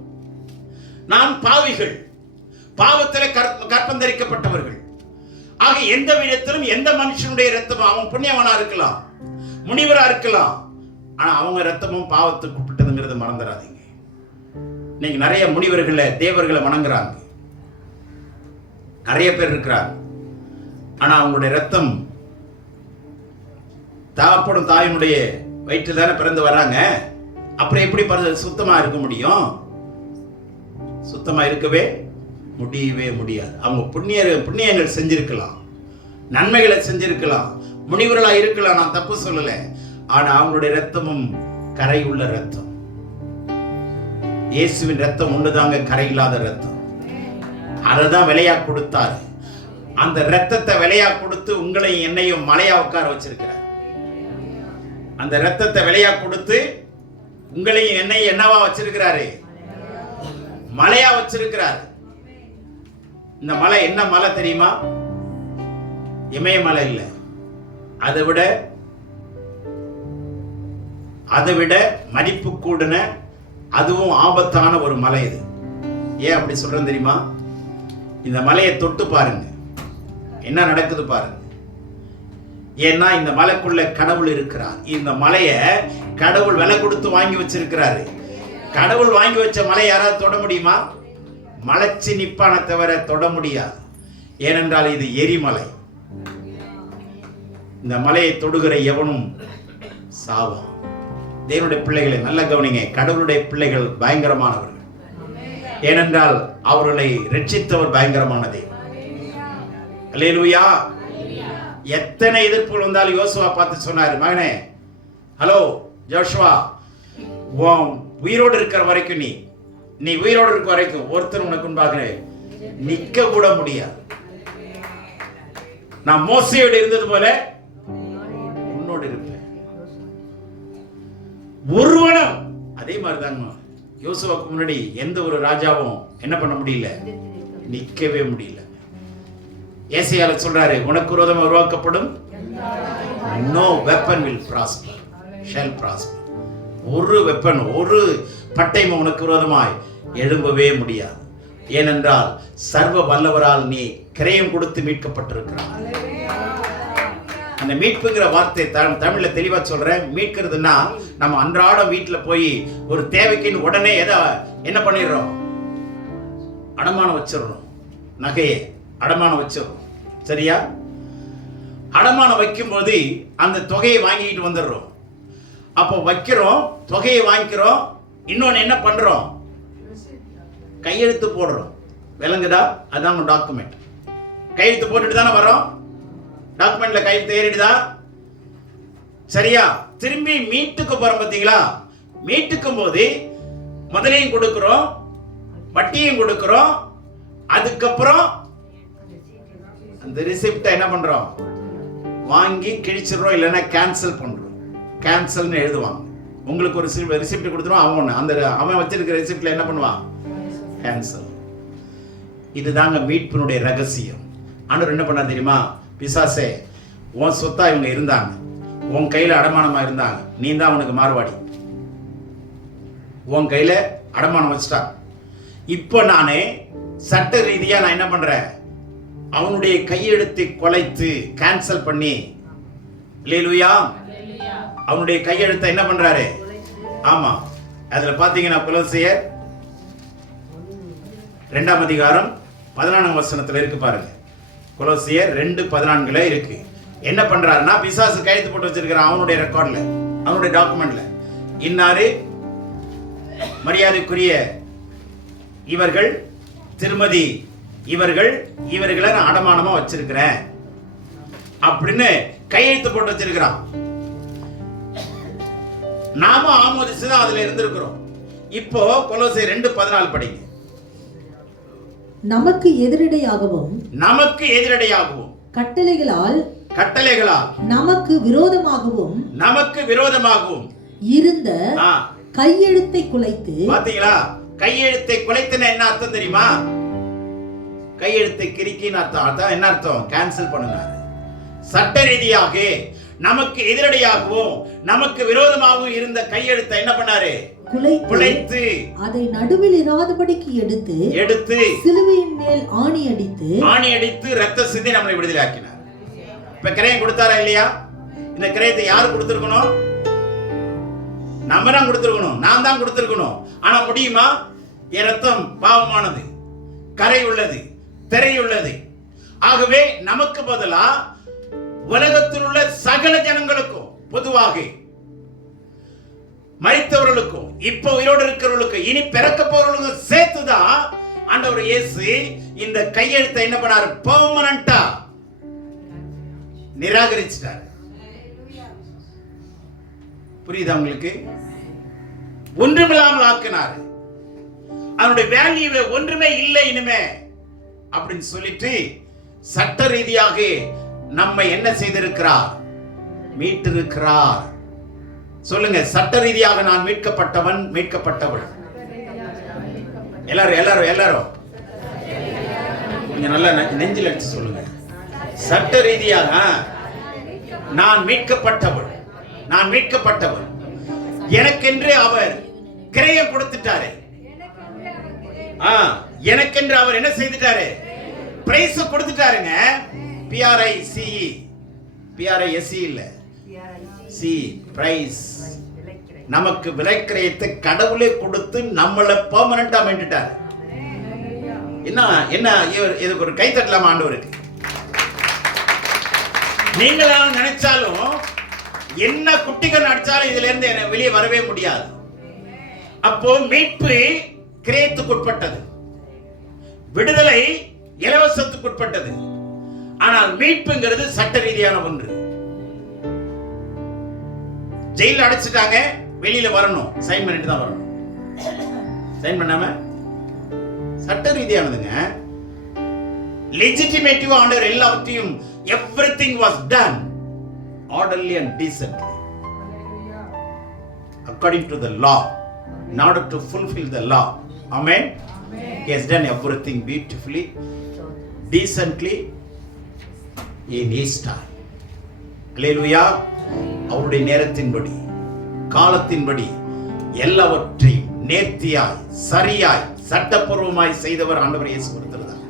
நாம் பாவிகள், பாவத்தில் கற்பந்தரிக்கப்பட்டவர்கள். ஆக எந்த விதத்திலும் எந்த மனுஷனுடைய ரத்தமும், அவன் புண்ணியவனா இருக்கலாம், முனிவரா இருக்கலாம், ஆனா அவங்க ரத்தமும் பாவத்துக்கு உட்பட்டதுங்கிறது மறந்துடாதீங்க. நீங்க நிறைய முனிவர்களை, தேவர்களை வணங்குறாங்க, நிறைய பேர் இருக்கிறாங்க. ஆனா அவங்களுடைய ரத்தம் தாப்படும் தாயினுடைய வயிற்றில் தானே பிறந்து வர்றாங்க. அப்புறம் எப்படி சுத்தமா இருக்க முடியும்? சுத்தமா இருக்கவே முடியவே முடியாது. அவங்க புண்ணியங்கள் செஞ்சிருக்கலாம், நன்மைகளை செஞ்சிருக்கலாம், முனிவர்களா இருக்கலாம், நான் தப்பு சொல்லல. ஆனா அவங்களுடைய ரத்தமும் கரை உள்ள ரத்தம். இயேசுவின் ரத்தம் ஒண்ணுதாங்க கரை இல்லாத ரத்தம். அததான் விலையா கொடுத்தாரு. அந்த ரத்தத்தை விலையா கொடுத்து உங்களையும் என்னையும் மலையா உட்கார வச்சிருக்கிறார். அந்த ரத்தத்தை விலையா கொடுத்து உங்களையும் என்னையும் என்னவா வச்சிருக்கிறாரு? மலையா வச்சிருக்கிறார். இந்த மலை என்ன மலை தெரியுமா? இமயமலை இல்ல, அதை விட மதிப்பு கூடின, அதுவும் ஆபத்தான ஒரு மலை இது. ஏன் அப்படி சொல்றேன் தெரியுமா? இந்த மலையை தொட்டு பாருங்க, என்ன நடக்குது பாருங்க. ஏன்னா இந்த மலைக்குள்ள கடவுள் இருக்கிறார். இந்த மலையை கடவுள் விலை கொடுத்து வாங்கி வச்சிருக்கிறாரு. கடவுள் வாங்கி வச்ச மலை யாராவது தொட முடியுமா? மலைச்சி நிப்பான தவிர தொட முடியாது. ஏனென்றால் இது எரிமலை. இந்த மலையை தொடுகிற எவனும் சாவான். தேவனுடைய பிள்ளைகளை நல்ல கவனிங்க. கடவுளுடைய பிள்ளைகள் பயங்கரமானவர்கள். ஏனென்றால் அவர்களை ரட்சித்தவர் பயங்கரமான தேவன். அல்லேலூயா. எத்தனை எதிர்ப்புகள் வந்தாலும் யோசுவா பார்த்து சொன்னாரு, மகனே, ஹலோ ஜோஷுவா, உயிரோடு இருக்கிற வரைக்கும், நீ உயிரோடு இருக்க வரைக்கும் ஒருத்தர் உனக்கு முன்பாக நிக்க கூட முடியாது. நான் மோசையோடு இருந்தது போல உன்னோடு இருப்பேன். ஒருவனும் அதே மாதிரிதாங்க. யோசுவாக்கு முன்னாடி எந்த ஒரு ராஜாவும் என்ன பண்ண முடியல, நிக்கவே முடியல. ஏசாயால சொல்றாரு, உனக்கு விரோதமாக உருவாக்கப்படும் no weapon will prosper, shall prosper. ஒரு வெப்பன், ஒரு பட்டயம் உனக்கு விரோதமாய் எழும்பவே முடியாது. ஏனென்றால் சர்வ வல்லவரால் நீ கிரயம் கொடுத்து மீட்கப்பட்டிருக்கிறார். அந்த மீட்புங்கிற வார்த்தை தமிழ்ல தெளிவா சொல்றேன். மீட்கிறதுனா நம்ம அன்றாடம் வீட்டுல போய் ஒரு தேவைக்குன்னு உடனே என்ன பண்ணிடுறோம்? அடமானம் வச்சிடறோம். நகையை அடமானம் வச்சிடறோம். சரியா? அடமானம் வைக்கும் போது அந்த தொகையை வாங்கிட்டு வந்துடுறோம். அப்போ வைக்கிறோம், தொகையை வாங்கிக்கிறோம், இன்னொன்னு என்ன பண்றோம்? கையெழுத்து போடுறோம். விளங்குதா? அதான் டாக்குமெண்ட். கையெழுத்து போட்டுட்டு தானே வரோம். டாக்குமெண்ட்ல கையெழுத்து ஏறிடுதா? சரியா? திரும்பி மீட்டுக்கு போறோம். பார்த்தீங்களா? மீட்டுக்கும் போது முதலையும் கொடுக்கிறோம், வட்டியும் கொடுக்கிறோம். அதுக்கப்புறம் அந்த ரிசிப்டை என்ன பண்றோம்? வாங்கி கிழிச்சிடுறோம், இல்லைன்னா கேன்சல் பண்றோம். கேன்சல்னு எழுதுவாங்க. உங்களுக்கு ஒரு ரிசிப்ட் கொடுத்துருவோம், அவன் வச்சிருக்கிற ரிசிப்ட்ல என்ன பண்ணுவான்? கேன்சல். இதுதாங்க மீட்பினுடைய ரகசியம். ஆண்டவர் என்ன பண்ணா தெரியுமா? பிசாசே, உன் சொத்தா இவங்க இருந்தாங்க, உன் கையில அடமானமா இருந்தாங்க, நீ தான் அவனுக்கு மாறுவாடி. உன் கையில அடமானம் வச்சுட்டா, இப்போ நானே சட்ட ரீதியா நான் என்ன பண்றேன், அவனுடைய கையெழுத்தை கொலைத்து கேன்சல் பண்ணி, அல்லேலூயா, அவனுடைய கையெழுத்தை என்ன பண்றாரு? ஆமா, அதுல பாத்தீங்கன்னா கொலோசியர் 2ஆம் அதிகாரம் 14ஆம் வசனத்துல இருக்கு பாருங்க. கொலோசியர் 2:14 இருக்கு. என்ன பண்றாருன்னா, பிசாசு கையெழுத்து போட்டு வச்சிருக்கிறான் அவனுடைய ரெக்கார்ட்ல, அவனுடைய டாக்குமெண்ட்ல. இன்னாரு மரியாதைக்குரிய இவர்கள், திருமதி இவர்களை நான் அடமானமா வச்சிருக்கிறேன் அப்படின்னு கையெழுத்து போட்டு வச்சிருக்கிறான். நாம ஆமோதிச்சுதான் அதுல இருந்திருக்கிறோம். இப்போ கொலோசியர் 2:14 படிங்க. நமக்கு எதிரடையாகவும் கட்டளைகளால் நமக்கு விரோதமாகவும் இருந்த கையெழுத்தை குலைத்து. பாத்தீங்களா, கையெழுத்தை குலைத்துனா என்ன அர்த்தம் தெரியுமா? கையெழுத்தை கிறுக்கின்னு அர்த்தம். அதான் என்ன அர்த்தம்? கேன்சல் பண்ணுனாரு. சட்ட ரீதியாக நமக்கு எதிரடையாகவும் நமக்கு விரோதமாகவும் இருந்த கையெழுத்தை என்ன பண்ணாரு? குலைத்து அதை நடுவில் இராதபடிக்கு எடுத்து சிலுவையின் மேல் ஆணி அடித்து ரத்த சிந்தி நம்மளை விடுதலை ஆக்கினார். இப்ப கிரயம் கொடுத்தாரா இல்லையா? இந்த கிரயத்தை யாரு கொடுத்திருக்கணும்? நம்ம தான் கொடுத்திருக்கணும், நான் தான் கொடுத்திருக்கணும். ஆனா முடியுமா? என் ரத்தம் பாவமானது, கரை உள்ளது, திரை உள்ளது. ஆகவே நமக்கு பதிலா உலகத்தில் உள்ள சகல ஜனங்களுக்கும், பொதுவாக மரித்தவர்களுக்கும் இப்ப உயிரோடு இருக்கிறவர்களுக்கும் இனி பிறக்க போறவர்களுக்கும் சேர்த்துதான் ஆண்டவர் இயேசு இந்த கையெழுத்தை என்ன பண்ணாரு? பெர்மனண்டா நிராகரிச்சிட்டார். புரியுதா உங்களுக்கு? ஒன்றுமில்லாமல் ஆக்கினார். அவனுடைய வேல்யூ ஒன்றுமே இல்லை இனிமே அப்படின்னு சொல்லிட்டு சட்ட ரீதியாக நம்மை என்ன செய்திருக்கிறார்? மீட்டிருக்கிறார். சொல்லுங்க, சட்ட ரீதியாக நான் மீட்கப்பட்டவன், மீட்கப்பட்டவள். எல்லாரும் கொஞ்சம் நல்லா நெஞ்சில் அடிச்சு சொல்லுங்க. சட்ட ரீதியாக நான் மீட்கப்பட்டவள், நான் மீட்கப்பட்டவள். எனக்கென்று அவர் கிரயம் கொடுத்துட்டாரு. எனக்கென்று அவர் என்ன செய்துட்டாரு? பிரைஸ் கொடுத்துட்டாருங்க. PRICE இல்ல, சி பிரைஸ். நமக்கு விலைக்கிரயத்தை கடவுளே கொடுத்து நம்மளை பெர்மனண்டா மீட்டுட்டாரு. என்ன இதுக்கு ஒரு கை தட்டலாமா ஆண்டவருக்கு? நீங்களா நினைச்சாலும் என்ன குட்டிகள் அடிச்சாலும் இதுல இருந்து வெளியே வரவே முடியாது. அப்போ மீட்பு கிரயத்துக்குட்பட்டது, விடுதலை இலவசத்துக்குட்பட்டது. ஆனால் மீட்புங்கிறது சட்ட ரீதியான ஒன்று. ஜெயில அடைச்சிட்டாங்க, வெளியில வரணும், சைன் பண்ணிட்டு தான் வரணும். சைன் பண்ணாம சட்ட ரீதியானதுங்க. லெஜிட்டிமேட்டிவா ஆண்டவர் எல்லாவற்றையும் everything was done orderly and decently according to the law in order to fulfill the law. Amen. He has done everything beautifully, decently, in his time. Hallelujah. அவருடைய நேரத்தின்படி, காலத்தின்படி எல்லாவற்றையும் நேர்த்தியாய், சரியாய், சட்டப்பூர்வமாய் செய்தவர் ஆண்டவர் இயேசு கிறிஸ்து தான்.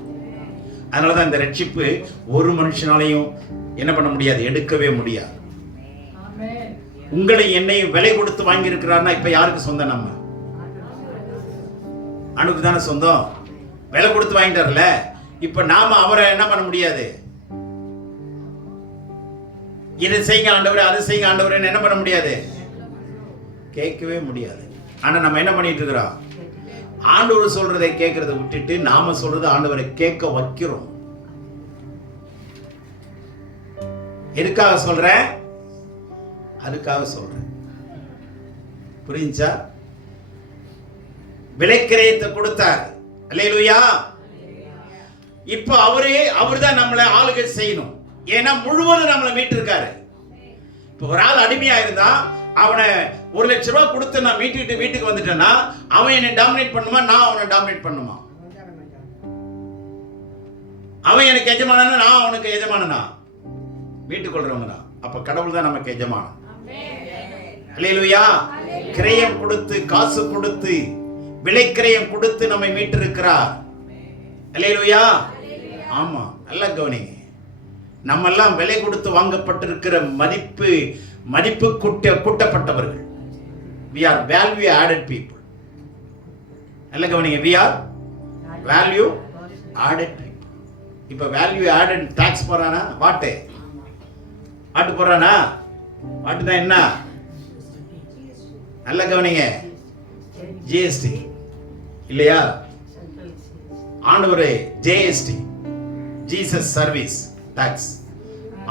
அதனாலதான் இந்த ரட்சிப்பு ஒரு மனுஷனாலையும் என்ன பண்ண முடியாது, எடுக்கவே முடியாது. உங்களை என்னையும் விலை கொடுத்து வாங்கி இருக்கிறார்னா இப்ப யாருக்கு சொந்தம்? நம்ம அணுக்கு தானே சொந்தம். விலை கொடுத்து வாங்கிட்டார்ல, இப்ப நாம அவரை என்ன பண்ண முடியாது? இதை செய்யுங்க ஆண்டவரே, அதை செய்யுங்க ஆண்டவரே என்ன பண்ண முடியாது, கேட்கவே முடியாது. ஆனா நம்ம என்ன பண்ணிட்டு இருக்கிறோம்? ஆண்டவர் சொல்றதை கேட்கறதை விட்டுட்டு நாம சொல்றதை ஆண்டவரை கேட்க வைக்கிறோம். எதுக்காக சொல்றேன்? அதுக்காக சொல்றேன். புரிஞ்சா? விலைக்கிரயத்தை கொடுத்தார். அல்லேலூயா. இப்ப அவர்தான் நம்மளை ஆளுகை செய்யணும். ஏன்னா முழுவதும் நம்மளை மீட்டிருக்காரு. இப்ப ஒரு ஆள் அடிமையா இருந்தா அவனை 1 லட்சம் ரூபாய் கொடுத்து நான் மீட்டிட்டு வீட்டுக்கு வந்துட்டேன்னா அவன் என்னை டாமினேட் பண்ணுமா, நான் அவனை டாமினேட் பண்ணுமா? அவன் எனக்கு எஜமானனா, நான் அவனுக்கு எஜமானனா? வீட்டுக்கு கொள்றவங்க தான். அப்ப கடவுள் தான் நமக்கு எஜமானன். அல்லேலூயா. கிரயம் கொடுத்து, காசு கொடுத்து விலைக்கிரயம் கொடுத்து நம்மை மீட்டிருக்கிறார். அல்லேலூயா. ஆமா, நல்லா கவனிங்க. நம்ம எல்லாம் விலை கொடுத்து வாங்கப்பட்டிருக்கிற மதிப்பு கூட்டப்பட்டவர்கள். we are value added people. நல்லா கவனிங்க, we are value added people. இப்ப வேல்யூ ஆடட் டாக்ஸ் போறானா? வாட்டு போறானா? வாட்டுனா என்ன? நல்ல கவனிங்க, ஜிஎஸ்டி இல்லையா? ஆண்டவர் ஜிஎஸ்டி, ஜீசஸ் சர்வீஸ் டாக்ஸ்.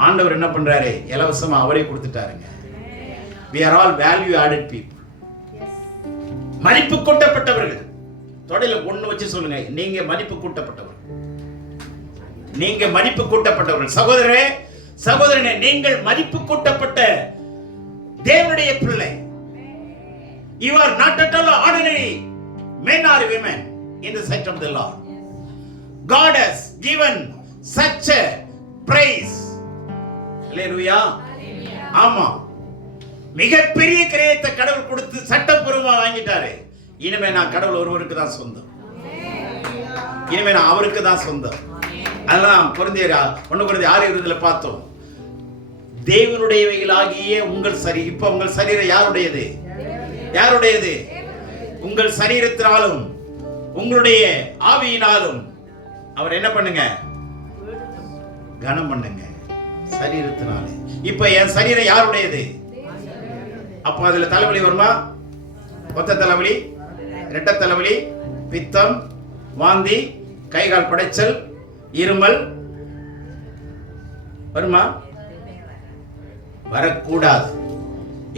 ஆண்டவர் என்ன பண்றாரு? இலவசமா அவரே கொடுத்துட்டாருங்க. we are all value added people. மதிப்பு கூட்டப்பட்டவர்கள். தொடையில ஒண்ணு வச்சு சொல்லுங்க, நீங்க மதிப்பு கூட்டப்பட்டவர்கள். நீங்க மதிப்பு கூட்டப்பட்டவர்கள். சகோதரரே, சகோதரனே, நீங்கள் மதிப்பு கூட்டப்பட்ட தேவனுடைய பிள்ளை. You are not at all ordinary men or women in the sight of the Lord. God has given such a praise. Hallelujah. ஆமா, மிகப்பெரிய கிரயத்தை கடவுள் கொடுத்து சட்டப்பூர்வமா வாங்கிட்டாரு. இனிமே நான் கடவுள் ஒருவருக்கு தான் சொந்தம். இனிமே நான் அவருக்கு தான் சொந்தம். அதெல்லாம் கொரிந்தியர் 1:6 பார்த்தோம். தேவனுடையவைகளாகிய உங்கள் இப்ப உங்கள் சரீரம் யாருடையது? யாருடையது? உங்கள் சரீரத்தினாலும் உங்களுடைய ஆவியினாலும் அவர் என்ன பண்ணுங்க? கனம் பண்ணுங்க. சரீரத்தினாலே. இப்ப என் சரீரம் யாருடையது? அப்ப அதுல தலைவலி வருமா? ஒத்த தலைவலி, இரட்டை தலைவலி, பித்தம், வாந்தி, கைகால் குடைச்சல், இருமல் வருமா? வரக்கூடாது.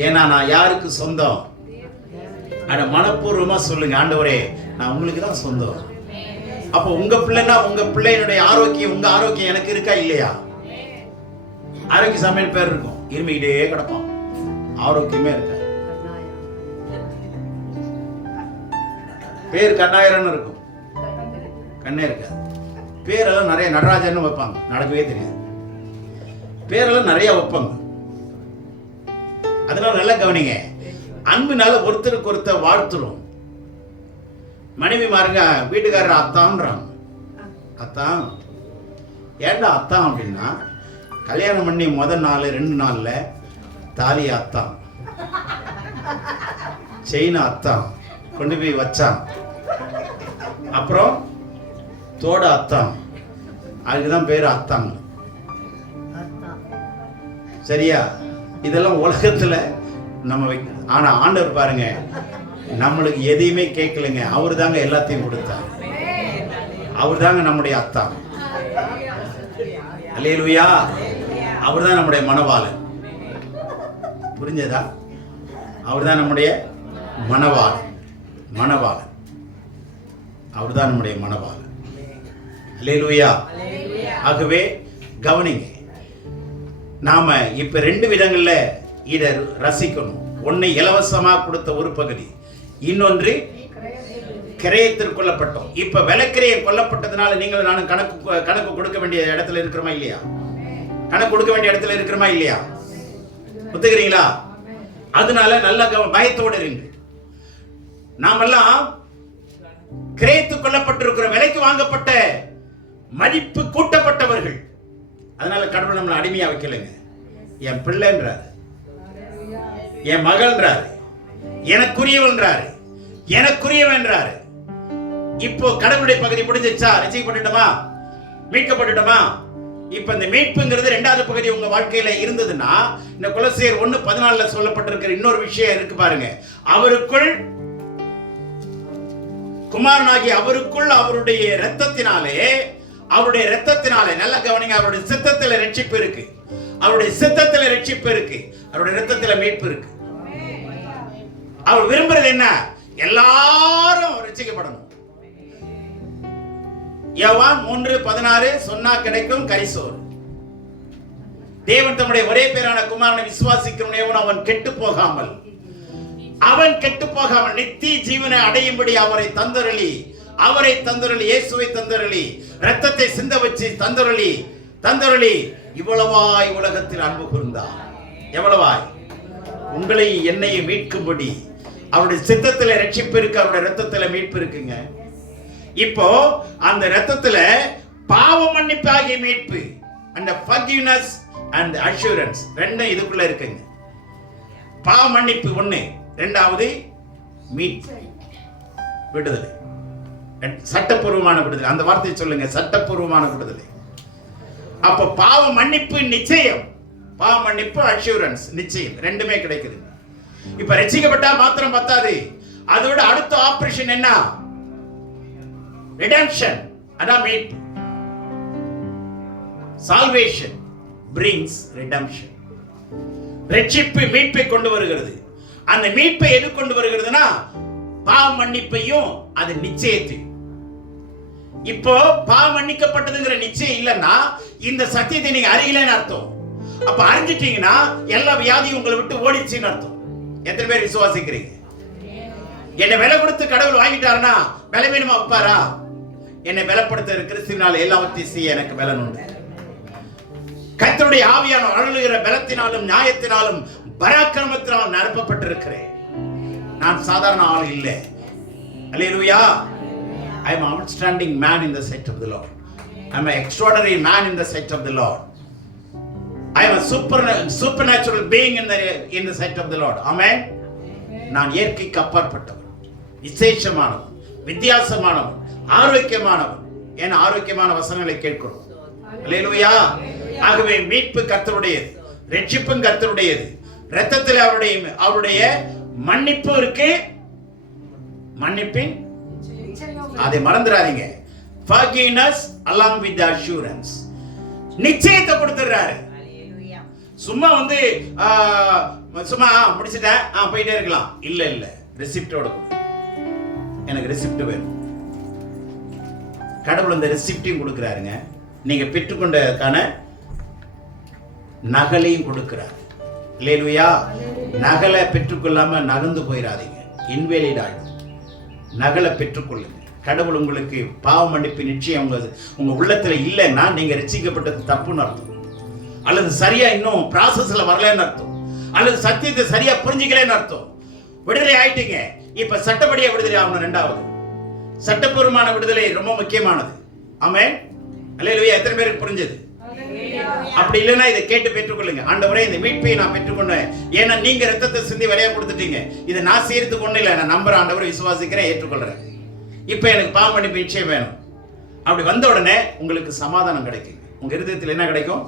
ஏன்னா நான் யாருக்கு சொந்தம்? அட மனப்பூர்வமா சொல்லுங்க, ஆண்டவரே நான் உங்களுக்கு தான் சொந்தம். அப்போ உங்க பிள்ளைன்னா உங்க பிள்ளையினுடைய ஆரோக்கியம், உங்க ஆரோக்கியம் எனக்கு இருக்கா இல்லையா? ஆரோக்கிய சமையல் பேர் இருக்கும், இருமிக்கிட்டே கிடப்பான், ஆரோக்கியமே இருக்க. பேர் கண்ணாயிரம் இருக்கும், கண்ணே இருக்காது. பேரெல்லாம் நிறைய நடராஜன் வைப்பாங்க, நடக்கவே தெரியாது. பேரெல்லாம் நிறைய வைப்பாங்க. அதனால நல்லா கவனிங்க, அன்புனால ஒருத்தருக்கு ஒருத்தர் வாழ்த்துறோம். மனைவி மாருங்க வீட்டுக்காரர் அத்தான்றாங்க. அத்தான் ஏண்டா அத்தான் அப்படின்னா, கல்யாணம் பண்ணி முதல் நாள் 2 நாள்ல தாலி அத்தான், செயின் அத்தான் கொண்டு போய் வச்சான், அப்புறம் தோட அத்தான், அதுக்குதான் பேரு அத்தாங்க. சரியா? இதெல்லாம் உலகத்துல நம்ம ஆனா ஆண்டவர் பாருங்க, நம்மளுக்கு எதையுமே கேட்கலங்க. அவரு தாங்க எல்லாத்தையும் கொடுத்தார். அவர் தாங்க நம்முடைய அத்தான். அல்லேலூயா. அவர் தான் நம்முடைய மணவாளன். புரிஞ்சதா? அவர் தான் நம்முடைய மணவாளன். மணவாளன் அவர் தான் நம்முடைய மணவாளன். அல்லேலூயா. ஆகவே கவனிங்க, நாம இப்ப 2 விதங்கள்ல இதை ரசிக்கணும். ஒன்னு இலவசமா கொடுத்த ஒரு பகுதி, இன்னொன்று கிரயத்திற்கு கொல்லப்பட்டோம். இப்ப விலைக்கிரயம் கொல்லப்பட்டதுனால நீங்கள் நானும் கணக்கு கொடுக்க வேண்டிய இடத்துல இருக்கிறோமா இல்லையா? கணக்கு கொடுக்க வேண்டிய இடத்துல இருக்கிறோமா இல்லையா? ஒத்துக்கிறீங்களா? அதனால நல்ல பயத்தோடு இருங்க. நாமெல்லாம் கிரயத்து கொல்லப்பட்டிருக்கிற, விலைக்கு வாங்கப்பட்ட, மதிப்பு கூட்டப்பட்டவர்கள். அதனால கடவுள் நம்மளை அடிமையா வைக்கலைங்க. என் பிள்ளைன்றாரு, என் மகள்ன்றாரு, எனக்குரியவன்றாரு, எனக்குரியவன்றாரு. இப்போ கடவுளுடைய பகுதி முடிஞ்சிச்சா? ரசிக்கப்பட்டுட்டோமா? மீட்கப்பட்டுட்டோமா? இப்ப இந்த மீட்புங்கிறது 2வது பகுதி உங்க வாழ்க்கையில இருந்ததுன்னா, இந்த கொலோசியர் 1:14 சொல்லப்பட்டிருக்கிற இன்னொரு விஷயம் இருக்கு பாருங்க. அவருக்குள், குமாரனாகி அவருக்குள் அவருடைய இரத்தத்தினாலே, அவருடைய இரத்தத்தினாலே, நல்ல கவனிங்க, அவருடைய சித்தத்துல ரட்சிப்பு இருக்கு. அவருடைய சித்தத்துல ரட்சிப்பு இருக்கு. அவருடைய இரத்தத்துல மீட்பு இருக்கு. அவர் விரும்புறது என்ன? எல்லாரும் ரட்சிக்கப்படணும். யோவான் 3:16 சொன்னா கிடைக்கும் கரிசோர். தேவன் தம்முடைய ஒரே பேரான குமாரனை விசுவாசிக்கிறவன் அவன் கெட்டு போகாமல், நித்திய ஜீவனை அடையும்படி அவரை தந்தருளி, இயேசுவை தந்தருளி, ரத்தத்தை சிந்த வச்சு தந்தருளி இவ்வளவாய் உலகத்தில் அன்பு கூர்ந்தார். எவ்வளவாய்? உங்களை என்னையும் மீட்கும்படி அவருடைய சித்தத்துல ரட்சிப்பு இருக்கு, அவருடைய ரத்தத்துல மீட்பு இருக்குங்க. இப்போ அந்த ரத்தத்துல பாவ மன்னிப்பு ஆகிய மீட்பு, அந்த forgiveness and assurance ரெண்டும் இதுக்குள்ள இருக்குங்க. பாவ மன்னிப்பு ஒண்ணு, இரண்டாவது மீட்பு, விடுதலை, சட்டப்பூர்வமான விடுதலை. அந்த வார்த்தையை சொல்லுங்க, சட்டப்பூர்வமான விடுதலை. அப்ப பாவ மன்னிப்பு நிச்சயம், பாவ மன்னிப்பு அஷூரன்ஸ் நிச்சயம், ரெண்டுமே கிடைக்குது. இப்ப ரட்சிக்கப்பட்டா மாத்திரம் பத்தாது, அதோட அடுத்த ஆபரேஷன் என்ன? ரிடெம்ப்ஷன். அதான் மீட்பு. Salvation brings redemption. ரட்சிப்பு மீட்பை கொண்டு வருகிறது. அந்த மீட்பை எது கொண்டு வருகிறதுனா பாவ மன்னிப்பையும் அது நிச்சயத்தையும். இப்போ பாவ மன்னிக்கப்பட்டதுங்கிற நிச்சயம் இல்லைன்னா இந்த சத்தியத்தை நீங்க அறியலன்னு அர்த்தம். அப்ப அறிஞ்சிட்டீங்கன்னா எல்லா வியாதியும் உங்களை விட்டு ஓடிச்சுன்னு அர்த்தம். எத்தனை பேர் விசுவாசிக்கிறீங்க? என்னை விலை கொடுத்து கடவுள் வாங்கிட்டாருன்னா பலவீனமா வைப்பாரா? என்னை பலப்படுத்த கிறிஸ்துவினால் எல்லாவற்றையும் செய்ய எனக்கு பலன் உண்டு. கர்த்தருடைய ஆவியான அருளுகிற பலத்தினாலும் நியாயத்தினாலும் பராக்கிரமத்தினாலும் நிரப்பப்பட்டிருக்கிறேன். நான் சாதாரண ஆள் இல்லை. அல்லேலூயா. I am an outstanding man in the sight of the Lord. I am an extraordinary man in the sight of the Lord. I am a supernatural being in the sight of the Lord. Amen. நான் இயற்கைக்கு அப்பாற்பட்டவன், விசேஷமானவன், வித்தியாசமானவன், ஆரோக்கியமானவன். ஏன் ஆரோக்கியமான வசனங்களை கேட்கிறோம். அல்லேலூயா. ஆகவே மீட்பு கர்த்தருடையது, ரட்சிப்பும் கர்த்தருடையது. இரத்தத்தில் அவருடைய மன்னிப்பு இருக்கு. மன்னிப்பின் அதை மறந்துடாதீங்க. forgiveness along with the assurance. நிச்சயத்தை கொடுத்துறாரு. சும்மா சும்மா முடிச்சிட்டேன் போயிட்டே இருக்கலாம். இல்ல ரெசிப்டோட எனக்கு ரெசிப்ட் வேணும். கடவுள் அந்த ரெசிப்டையும் கொடுக்கிறாருங்க. நீங்க பெற்றுக்கொண்டதுக்கான நகலையும் கொடுக்கிறார். அல்லேலூயா. நகலை பெற்றுக்கொள்ளாம நகர்ந்து போயிடாதீங்க, இன்வேலிட் ஆயிடும். நகலை பெற்றுக்கொள்ளுங்க. கடவுள் உங்களுக்கு பாவ மன்னிப்பு நிச்சயம் உங்க உள்ளத்துல இல்லைன்னா நீங்க ரட்சிக்கப்பட்டது தப்புன்னு அர்த்தம், அல்லது சரியா இன்னும் ப்ராசஸ்ல வரலன்னு அர்த்தம், அல்லது சத்தியத்தை சரியா புரிஞ்சுக்கலன்னு அர்த்தம். விடுதலை ஆயிட்டீங்க, இப்ப சட்டப்படியா விடுதலை ஆகணும். ரெண்டாவது சட்டப்பூர்வமான விடுதலை ரொம்ப முக்கியமானது. ஆமென். அல்லேலூயா. எத்தனை பேருக்கு புரிஞ்சது? அப்படி இல்லைன்னா இதை கேட்டு பெற்றுக்கொள்ளுங்க. ஆண்டவரே, இந்த மீட்பை நான் பெற்றுக்கொண்டேன். ஏன்னா நீங்க ரத்தத்தை சிந்தி விலையா கொடுத்துட்டீங்க. இதை நான் செய்யறதுக்கு ஒண்ணு இல்லை, நான் நம்புறேன், ஆண்டவரை விசுவாசிக்கிறேன், ஏற்றுக்கொள்றேன். இப்ப எனக்கு பாவ மன்னிப்பு நிச்சயம் வேணும். அப்படி வந்த உடனே உங்களுக்கு சமாதானம் கிடைக்கும். உங்க இருதயத்தில் என்ன கிடைக்கும்?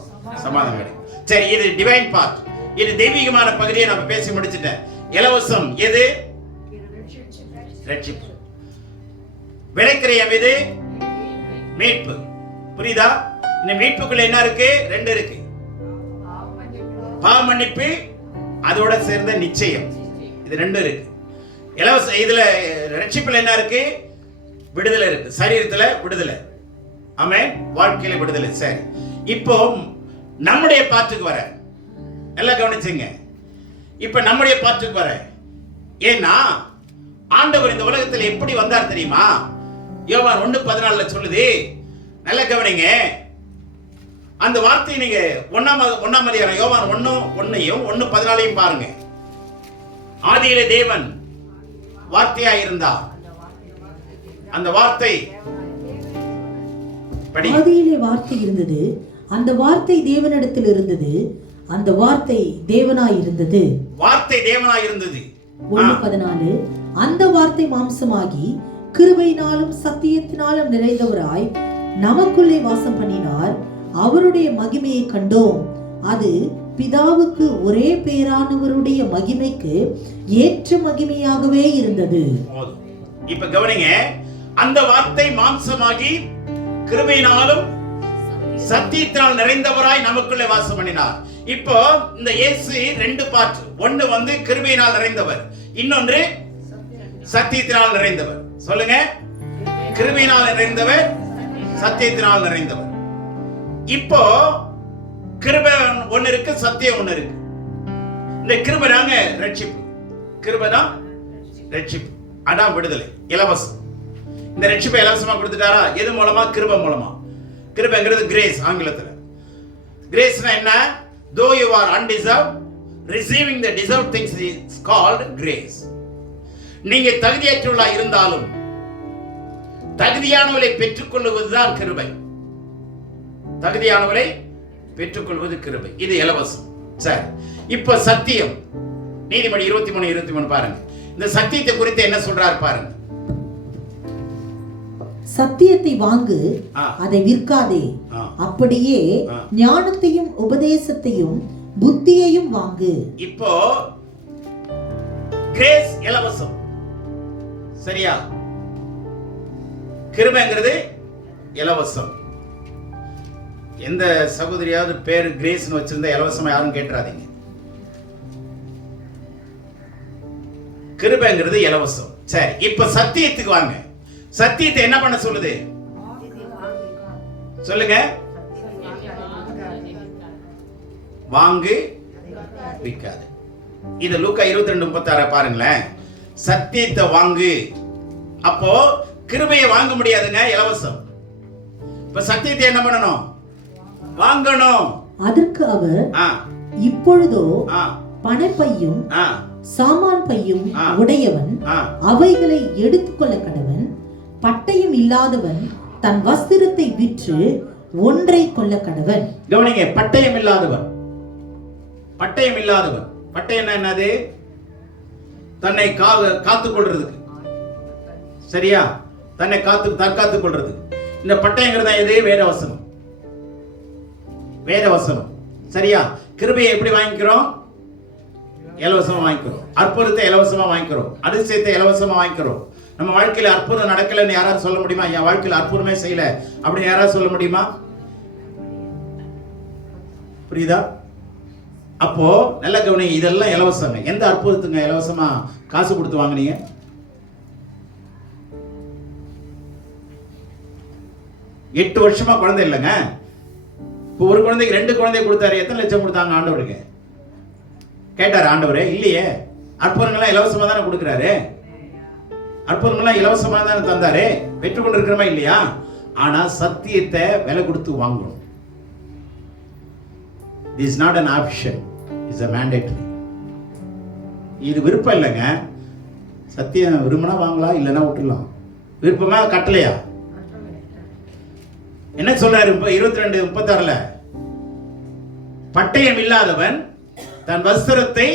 சமாதானம் கிடைக்கும். சரி, இது டிவைன் பார்ட், இது தெய்வீகமான பகுதியை நான் பேசி முடிச்சிட்டேன். இலவசம் எது? ரட்சிப்பு. விலைக்கிரயம் எது? மீட்பு. புரியுதா? இந்த மீட்புக்குள்ள என்ன இருக்கு? ரெண்டு இருக்கு. பாவ மன்னிப்பு, அதோட சேர்ந்த நிச்சயம். இது ரெண்டு இருக்கு. இலவச இதுல ரட்சிப்புல என்ன இருக்கு? விடுதலை இருக்கு. சரீரத்துல விடுதலை. ஆமென். வாழ்க்கையில விடுதலை. சரி, இப்போ நம்முடைய பாட்டுக்கு வர எல்லாம் கவனிச்சுங்க. இப்ப நம்முடைய பாட்டுக்கு வர, ஏன்னா ஆண்டவர் இந்த உலகத்தில் எப்படி வந்தார் தெரியுமா? யோவான் 1:14 சொல்லுது. நல்ல கவனிங்க. அந்த வார்த்தையை நீங்க ஒன்னாம் அதிகாரம் யோவான் 1:1 1:14 பாருங்க. ஆதியிலே தேவன் வார்த்தையாய் இருந்தார். அந்த வார்த்தை ஆதியிலே வார்த்தை இருந்தது, அந்த வார்த்தை தேவனிடத்தில் இருந்தது, அந்த வார்த்தை தேவனாய் இருந்தது. வார்த்தை தேவனாய் இருந்தது. 1:14 அந்த வார்த்தை மாம்சமாகி கிருபையினாலும் சத்தியத்தினாலும் நிறைந்தவராய் நமக்குள்ளே வாசம் பண்ணினார். அவருடைய மகிமையை கண்டோம். அது பிதாவுக்கு ஒரே பேரானவருடைய மகிமைக்கு ஏற்ற மகிமையாகவே இருந்தது. இப்ப கவனிங்க. அந்த வார்த்தை மாம்சமாகி கிருபையினாலும் சத்தியத்தினால் நிறைந்தவராய் நமக்குள்ளே வாசம் பண்ணினார். இப்போ இந்த இயேசு ரெண்டு பார்ட். ஒன்னு கிருபையினால் நிறைந்தவர், இன்னொன்று சத்தியத்தினால் நிறைந்தவர். சொல்லுங்க. கிருபையினால் நிறைந்தவர், சத்தியத்தினால் நிறைந்தவர். இப்போ கிருபை ஒன்னு இருக்கு, சத்தியம் ஒன்னு இருக்கு. இந்த கிருபை தாங்க ரட்சிப்பு. கிருபை தான் ரட்சிப்பு. அதான் விடுதலை, இலவசம். இந்த ரட்சிப்பை இலவசமா கொடுத்துட்டாரா? எது மூலமா? கிருபை மூலமா. கிருபைங்கிறது கிரேஸ். ஆங்கிலத்துல கிரேஸ்னா என்ன? though you are undeserved, receiving the deserved things is called grace. நீங்க தகுதியற்றவர்களா இருந்தாலும் தகுதியானவரை பெற்றுக்கொள்வதுதான் கிருபை. தகுதியானவரை பெற்றுக்கொள்வது கிருபை. இது இலவசம். சரி, இப்ப சத்தியம். நீதிமொழி 23:23 பாருங்க. இந்த சத்தியத்தை குறித்து என்ன சொல்றாரு பாருங்க. சத்தியத்தை வாங்கு, அதை விற்காதே. அப்படியே ஞானத்தையும் உபதேசத்தையும் புத்தியையும் வாங்கு. இப்போ கிரேஸ் இலவசம், சரியா? கிருபைங்கிறது இலவசம். எந்த சகோதரியாவது பேர் கிரேஸ்னு வச்சிருந்தா இலவசமா யாரும் கேட்டுறாதீங்க. கிருபைங்கிறது இலவசம். சரி, இப்ப சத்தியத்துக்கு வாங்க. சத்தியத்தை என்ன பண்ண சொல்லுது? சொல்லுங்க. வாங்கு, விற்காது. இது லூக்கா 22:36 பாருங்களேன். சத்தியத்தை வாங்கு. அப்போ கிருபையை வாங்க முடியாதுங்க, இலவசம். இப்ப சத்தியத்தை என்ன பண்ணணும்? வாங்கணும். அதற்கு அவர், இப்பொழுதோ பணப்பையும் சாமான் பையும் உடையவன் அவைகளை எடுத்துக்கொள்ள கடவன், பட்டயம் இல்லாதவன் தன் வஸ்திரத்தை விற்று ஒன்றை கொள்ள கடவன். கவனிங்க, பட்டயம் இல்லாதவன். பட்டயம் இல்லாதவன், பட்டயம் என்னது? தன்னை காத்துக் கொள்றதுக்கு, சரியா? தன்னை தற்காத்துக் கொள்றது. இந்த பட்டயங்கிறது எது? வேத வசனம். வேத வசனம், சரியா? கிருபையை எப்படி வாங்கிக்கிறோம்? இலவசமா வாங்கிக்கிறோம். அற்புதத்தை இலவசமா வாங்கிக்கிறோம். அதிசயத்தை இலவசமா வாங்கிக்கிறோம். நம்ம வாழ்க்கையில அற்புதம் நடக்கலன்னு யாராவது சொல்ல முடியுமா? என் வாழ்க்கையில அற்புதமே செய்யல அப்படின்னு யாராவது சொல்ல முடியுமா? புரியுதா? அப்போ நல்ல கவனி, இதெல்லாம் இலவசங்க. எந்த அற்புதத்துங்க இலவசமா காசு கொடுத்து வாங்குனீங்க? எட்டு வருஷமா குழந்தை இல்லைங்க. இப்போ ஒரு குழந்தைக்கு 2 குழந்தை கொடுத்தாரு. எத்தனை லட்சம் கொடுத்தாங்க ஆண்டவருக்கு? கேட்டாரு ஆண்டவரே? இல்லையே. அற்புதங்கள்லாம் இலவசமா தானே கொடுக்கிறாரு. அற்புதங்கள்லாம் இலவசமா தானே தந்தாரு. பெற்றுக்கொண்டு இருக்கிறோமா இல்லையா? ஆனா சத்தியத்தை விலை கொடுத்து வாங்கணும். This is not an option, it's a mandatory. இது விருப்பம் இல்லைங்க. சத்தியம் விரும்பினா வாங்கலாம், இல்லைன்னா விட்டுலாம். விருப்பமா கட்டலையா? என்ன சொல்றாரு 22:36? பட்டயம் இல்லாதவன் தன் வஸ்திரத்தை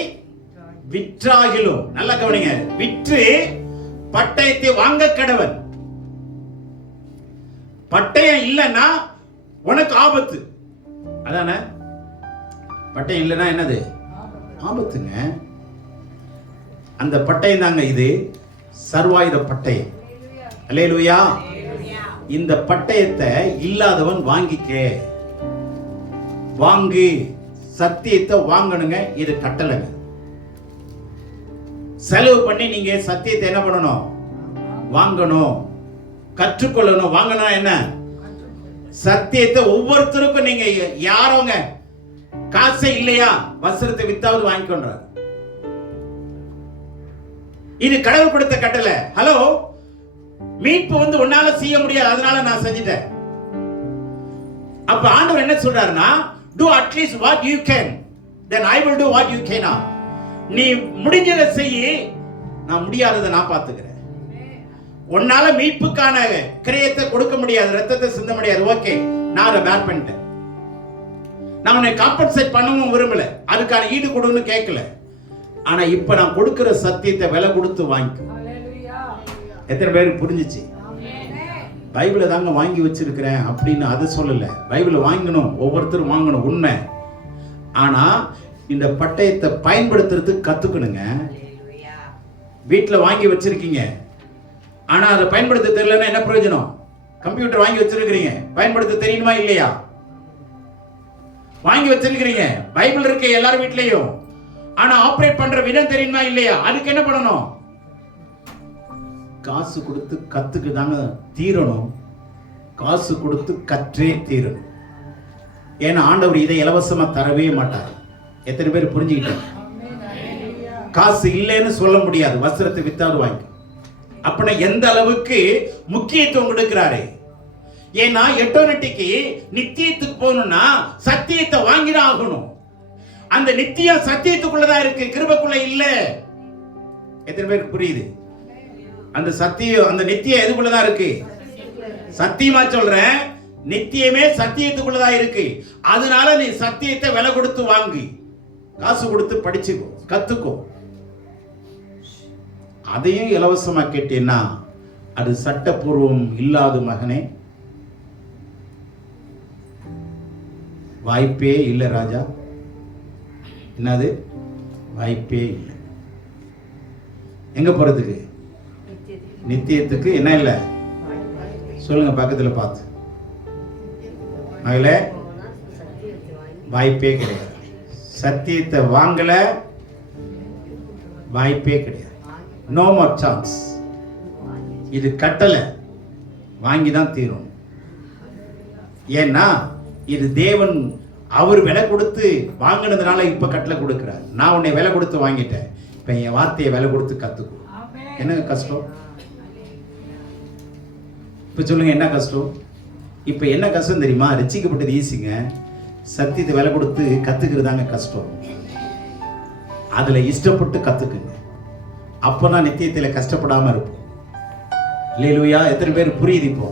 விற்றாகிலும், நல்ல கவனிங்க, விற்று பட்டயத்தை வாங்க கடவன். பட்டயம் இல்லைன்னா உனக்கு ஆபத்து. அதானே? பட்டயம் இல்லைன்னா என்னது? ஆபத்துங்க. அந்த பட்டயம் தாங்க இது, சர்வாயுத பட்டயம். அல்லேலூயா. இந்த பட்டயத்தை இல்லாதவன் வாங்கிக்க. வாங்கு. சத்தியத்தை வாங்கணுங்க. இது கட்டளைங்க. செலவு பண்ணி நீங்க சத்தியத்தை என்ன பண்ணணும்? வாங்கணும், கற்றுக்கொள்ளணும். வாங்கணும் என்ன? சத்தியத்தை ஒவ்வொருத்தருக்கும் நீங்க யாரோங்க காசே இல்லையா? வஸ்திரத்தை வித்தாவது வாங்கிக்கொண்டார். இது கடவுள் கொடுத்த கட்டளை. ஹலோ, மீட்பு உன்னால செய்ய முடியாது, அதனால நான் செஞ்சிட்டேன். அப்ப ஆண்டவர் என்ன சொல்றாருன்னா, do at least what you can, then I will do what you cannot. நீ முடிஞ்சதை செய்யி, நான் முடியாததை நான் பார்த்துக்கிறேன். உன்னால மீட்புக்கான கிரயத்தை கொடுக்க முடியாது, ரத்தத்தை சிந்த முடியாது. ஓகே, நான் அதை பேர் பண்ணிட்டேன். நான் உன்னை காம்பன்சேட் பண்ணவும் விரும்பல, அதுக்கான ஈடு கொடுன்னு கேட்கல. ஆனா இப்ப நான் கொடுக்கிற சத்தியத்தை விலை கொடுத்து வாங்கிக்கும். எத்தனை பேருக்கு புரிஞ்சிச்சு? பைபிளை தாங்க வாங்கி வச்சிருக்கிறேன் அப்படின்னு அதை சொல்லல. பைபிளை வாங்கணும், ஒவ்வொருத்தரும் வாங்கணும், உண்மை. ஆனா இந்த பட்டயத்தை பயன்படுத்துறதுக்கு கத்துக்கணுங்க. வீட்டில் வாங்கி வச்சிருக்கீங்க, ஆனா அதை பயன்படுத்த தெரியலன்னா என்ன பிரயோஜனம்? கம்ப்யூட்டர் வாங்கி வச்சிருக்கிறீங்க, பயன்படுத்த தெரியுமா இல்லையா? வாங்கி வச்சிருக்கிறீங்க, பைபிள் இருக்கு எல்லாரும் வீட்லயும், ஆனா ஆபரேட் பண்ற விதம் தெரியுமா இல்லையா? அதுக்கு என்ன பண்ணணும்? காசு கொடுத்து கத்துக்கு தாங்க தீரணும். காசு கொடுத்து கற்றே தீரணும். ஏன்னா ஆண்டவர் இதை இலவசமா தரவே மாட்டார். எத்தனை பேர் புரிஞ்சுக்கிட்டாங்க? காசு இல்லைன்னு சொல்ல முடியாது, வஸ்திரத்தை வித்தாவது வாங்கி. அப்படின்னா எந்த அளவுக்கு முக்கியத்துவம் கொடுக்கிறாரு. ஏன்னா எட்டர்னிட்டிக்கு, நித்தியத்துக்கு போகணும்னா சத்தியத்தை வாங்கிதான் ஆகணும். அந்த நித்தியம் சத்தியத்துக்குள்ளதான் இருக்கு, கிருபைக்குள்ள இல்ல. எத்தனை பேருக்கு புரியுது? அந்த சத்தியம், அந்த நித்தியம் எதுக்குள்ளதான் இருக்கு? சத்தியமா சொல்றேன், நித்தியமே சத்தியத்துக்குள்ளதான் இருக்கு. அதனால நீ சத்தியத்தை விலை கொடுத்து வாங்கி, காசு கொடுத்து படிச்சுக்கோ, கத்துக்கோ. அதையும் இலவசமா கேட்டீன்னா அது சட்டப்பூர்வம் இல்லாத மகனே. வாய்ப்பே இல்லை ராஜா. என்னது? வாய்ப்பே இல்லை. எங்க போறதுக்கு? நித்தியத்துக்கு. என்ன இல்லை சொல்லுங்க பக்கத்துல பார்த்து. மகளே, வாய்ப்பே கிடையாது. சத்தியத்தை வாங்கல, வாய்ப்பே கிடையாது. No more chance. இது கட்டளை, வாங்கி தான் தீரும். ஏன்னா இது தேவன் அவர் விலை கொடுத்து வாங்கினதுனால இப்ப கட்டளை கொடுக்கிறார். நான் உன்னை விலை கொடுத்து வாங்கிட்டேன், இப்ப என் வார்த்தையை விலை கொடுத்து கத்துக்கோ. என்ன கஷ்டம்? இப்ப சொல்லுங்க, என்ன கஷ்டம்? இப்ப என்ன கஷ்டம் தெரியுமா? ரட்சிக்கப்பட்டது ஈஸிங்க. சத்தியத்தை விலை கொடுத்து கத்துக்கிறதாங்க கஷ்டம். அதுல இஷ்டப்பட்டு கத்துக்குங்க, அப்பதான் நித்தியத்தில் கஷ்டப்படாம இருப்போம். அல்லேலூயா. எத்தனை பேர் புரியுது? இப்போ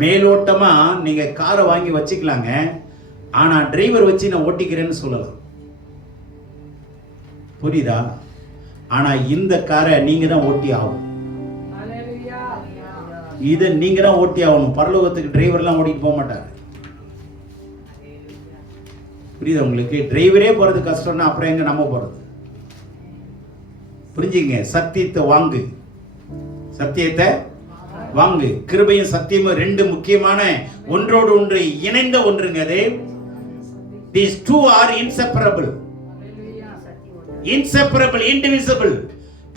மேலோட்டமா நீங்க காரை வாங்கி வச்சுக்கலாங்க, ஆனா டிரைவர் வச்சு நான் ஓட்டிக்கிறேன்னு சொல்லலாம். புரியுதா? ஆனா இந்த காரை நீங்க தான் ஓட்டி ஆகணும். இதை நீங்க தான் ஓட்டி ஆகணும். பரலோகத்துக்கு டிரைவர்லாம் ஓட்டிட்டு போக மாட்டாரு. புரியுதா உங்களுக்கு? டிரைவரே போறது கஷ்டம்னா அப்புறம் எங்க நம்ம போறது? புரிஞ்சுங்க. சத்தியத்தை வாங்கு, சத்தியத்தை வாங்கு. கிருபையும் சத்தியமும் ரெண்டு முக்கியமான, ஒன்றோடு ஒன்று இணைந்த ஒன்றுங்க. அது these two are inseparable. Inseparable, indivisible.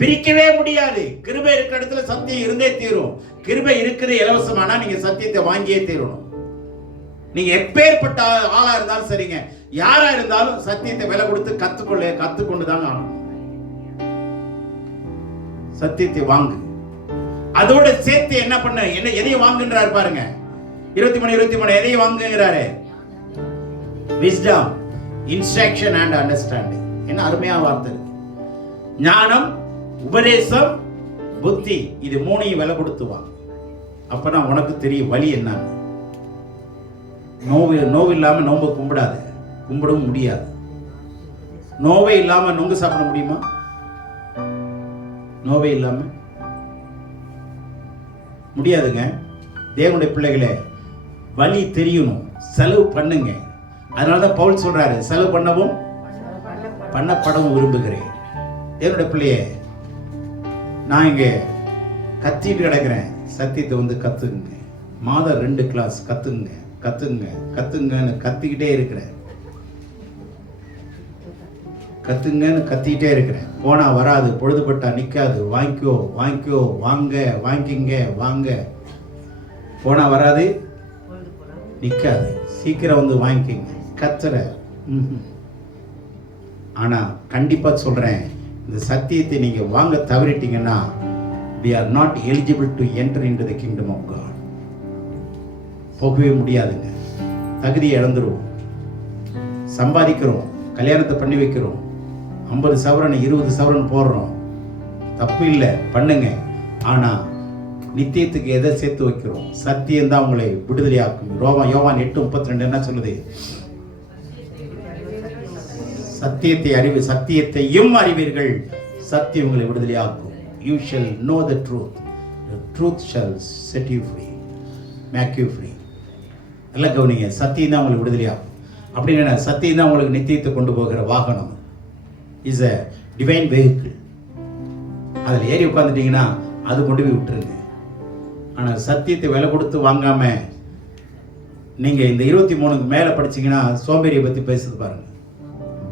பிரிக்கவே முடியாது. கிருபை இருக்கிற இடத்துல சத்தியம் இருந்தே தீரும். கிருபை இருக்குது இலவசமானா நீங்க சத்தியத்தை வாங்கியே தீரணும். நீங்க எப்பேற்பட்ட ஆளா இருந்தாலும் சரிங்க, யாரா இருந்தாலும் சத்தியத்தை விலை கொடுத்து கத்துக்கொண்டுதாங்க ஆகணும். சத்தியத்தை வாங்கு. அதோட சேர்த்து என்ன பண்ண, என்ன எதையும் வாங்குன்றாரு பாருங்க. 23 எதையும் வாங்குங்கிறாரு? Wisdom, instruction and understanding. என்ன அருமையா வார்த்தை! ஞானம், உபதேசம், புத்தி, இது மூணையும் விலை கொடுத்து வாங்க. அப்பதான் உனக்கு தெரியும் வழி என்னன்னு. நோவு இல்லாம நோம்பு கும்பிடாத, கும்பிடவும் முடியாது. நோவே இல்லாம நொங்கு சாப்பிட முடியுமா? நோவே இல்லாம முடியாதுங்க. தேவனுடைய பிள்ளைகளே, வழி தெரியணும், செலவு பண்ணுங்க. அதனாலதான் பவுல் சொல்றாரு, செலவு பண்ணவும் பண்ணப்படவும் விரும்புகிறேன். தேவனுடைய பிள்ளையே, நான் இங்க கத்திட்டு கிடக்கிறேன். சத்தியத்தை வந்து கத்துங்க. மாதம் 2 கிளாஸ் கத்துங்க கத்துங்க கத்துங்கன்னு கத்திக்கிட்டே இருக்கிறேன். கத்துங்கன்னு கத்திக்கிட்டே இருக்கிறேன். போனா வராது, பொழுதுபட்டா நிக்காது. வாங்கிக்கோ வாங்கிக்கோ, வாங்க வாங்கிங்க வாங்க. போனா வராது, நிக்காது. சீக்கிரம் வந்து வாங்கிக்கிங்க. கத்துற. ஆனா கண்டிப்பா சொல்றேன், இந்த சத்தியத்தை நீங்க வாங்க தவறிட்டீங்கன்னா we are not eligible to enter into the kingdom of God. போகவே முடியாதுங்க. தகுதியை இழந்துருவோம். சம்பாதிக்கிறோம், கல்யாணத்தை பண்ணி வைக்கிறோம், 50 சவரன் 20 சவரன் போடுறோம். தப்பு இல்லை, பண்ணுங்க. ஆனா நித்தியத்துக்கு எதை சேர்த்து வைக்கிறோம்? சத்தியம் தான் உங்களை விடுதலை ஆக்கும். யோவான் 8:32 என்ன சொல்லுது? சத்தியத்தையும் அறிவீர்கள், சத்தியம் உங்களை விடுதலை ஆக்கும். You shall know the truth. The truth shall set you free, make you free. நல்லா கவனிங்க. சத்தியம் தான் உங்களுக்கு விடுதலை ஆகும். அப்படின்னு சத்தியம் தான் உங்களுக்கு நித்தியத்தை கொண்டு போகிற வாகனம். Is a divine vehicle. அதில் ஏறி உட்காந்துட்டீங்கன்னா அது கொண்டு போய் விட்டுருங்க. ஆனால் சத்தியத்தை விலை கொடுத்து வாங்காம நீங்கள் இந்த 23 மேலே படிச்சிங்கன்னா சோம்பேறியை பற்றி பேசுது பாருங்க.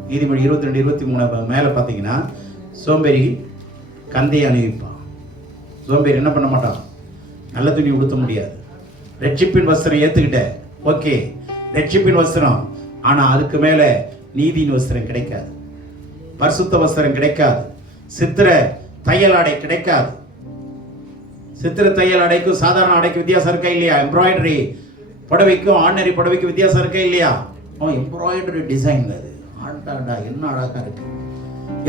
நீதிமொழி 22-23 மேலே பார்த்தீங்கன்னா, சோம்பேறி கந்தையை அணிவிப்பான். சோம்பேறி என்ன பண்ண மாட்டான்? நல்ல துணி உடுத்த முடியாது. ரட்சிப்பின் வஸ்திரம் ஏற்றுக்கிட்ட, ஓகே, ரட்சிப்பின் வஸ்திரம். ஆனால் அதுக்கு மேலே நீதியின் வஸ்திரம் கிடைக்காது, பரிசுத்த வஸ்திரம் கிடைக்காது, சித்திர தையல் ஆடை கிடைக்காது. சித்திர தையல் ஆடைக்கும் சாதாரண ஆடைக்கு வித்தியாசம் இருக்கா இல்லையா? எம்ப்ராய்டரி புடவைக்கும் ஆர்டினரி புடவைக்கும் வித்தியாசம் இருக்கா இல்லையா? எம்ப்ராய்டரி டிசைன் அது. ஆண்டாண்டா என்ன அழகா இருக்கு.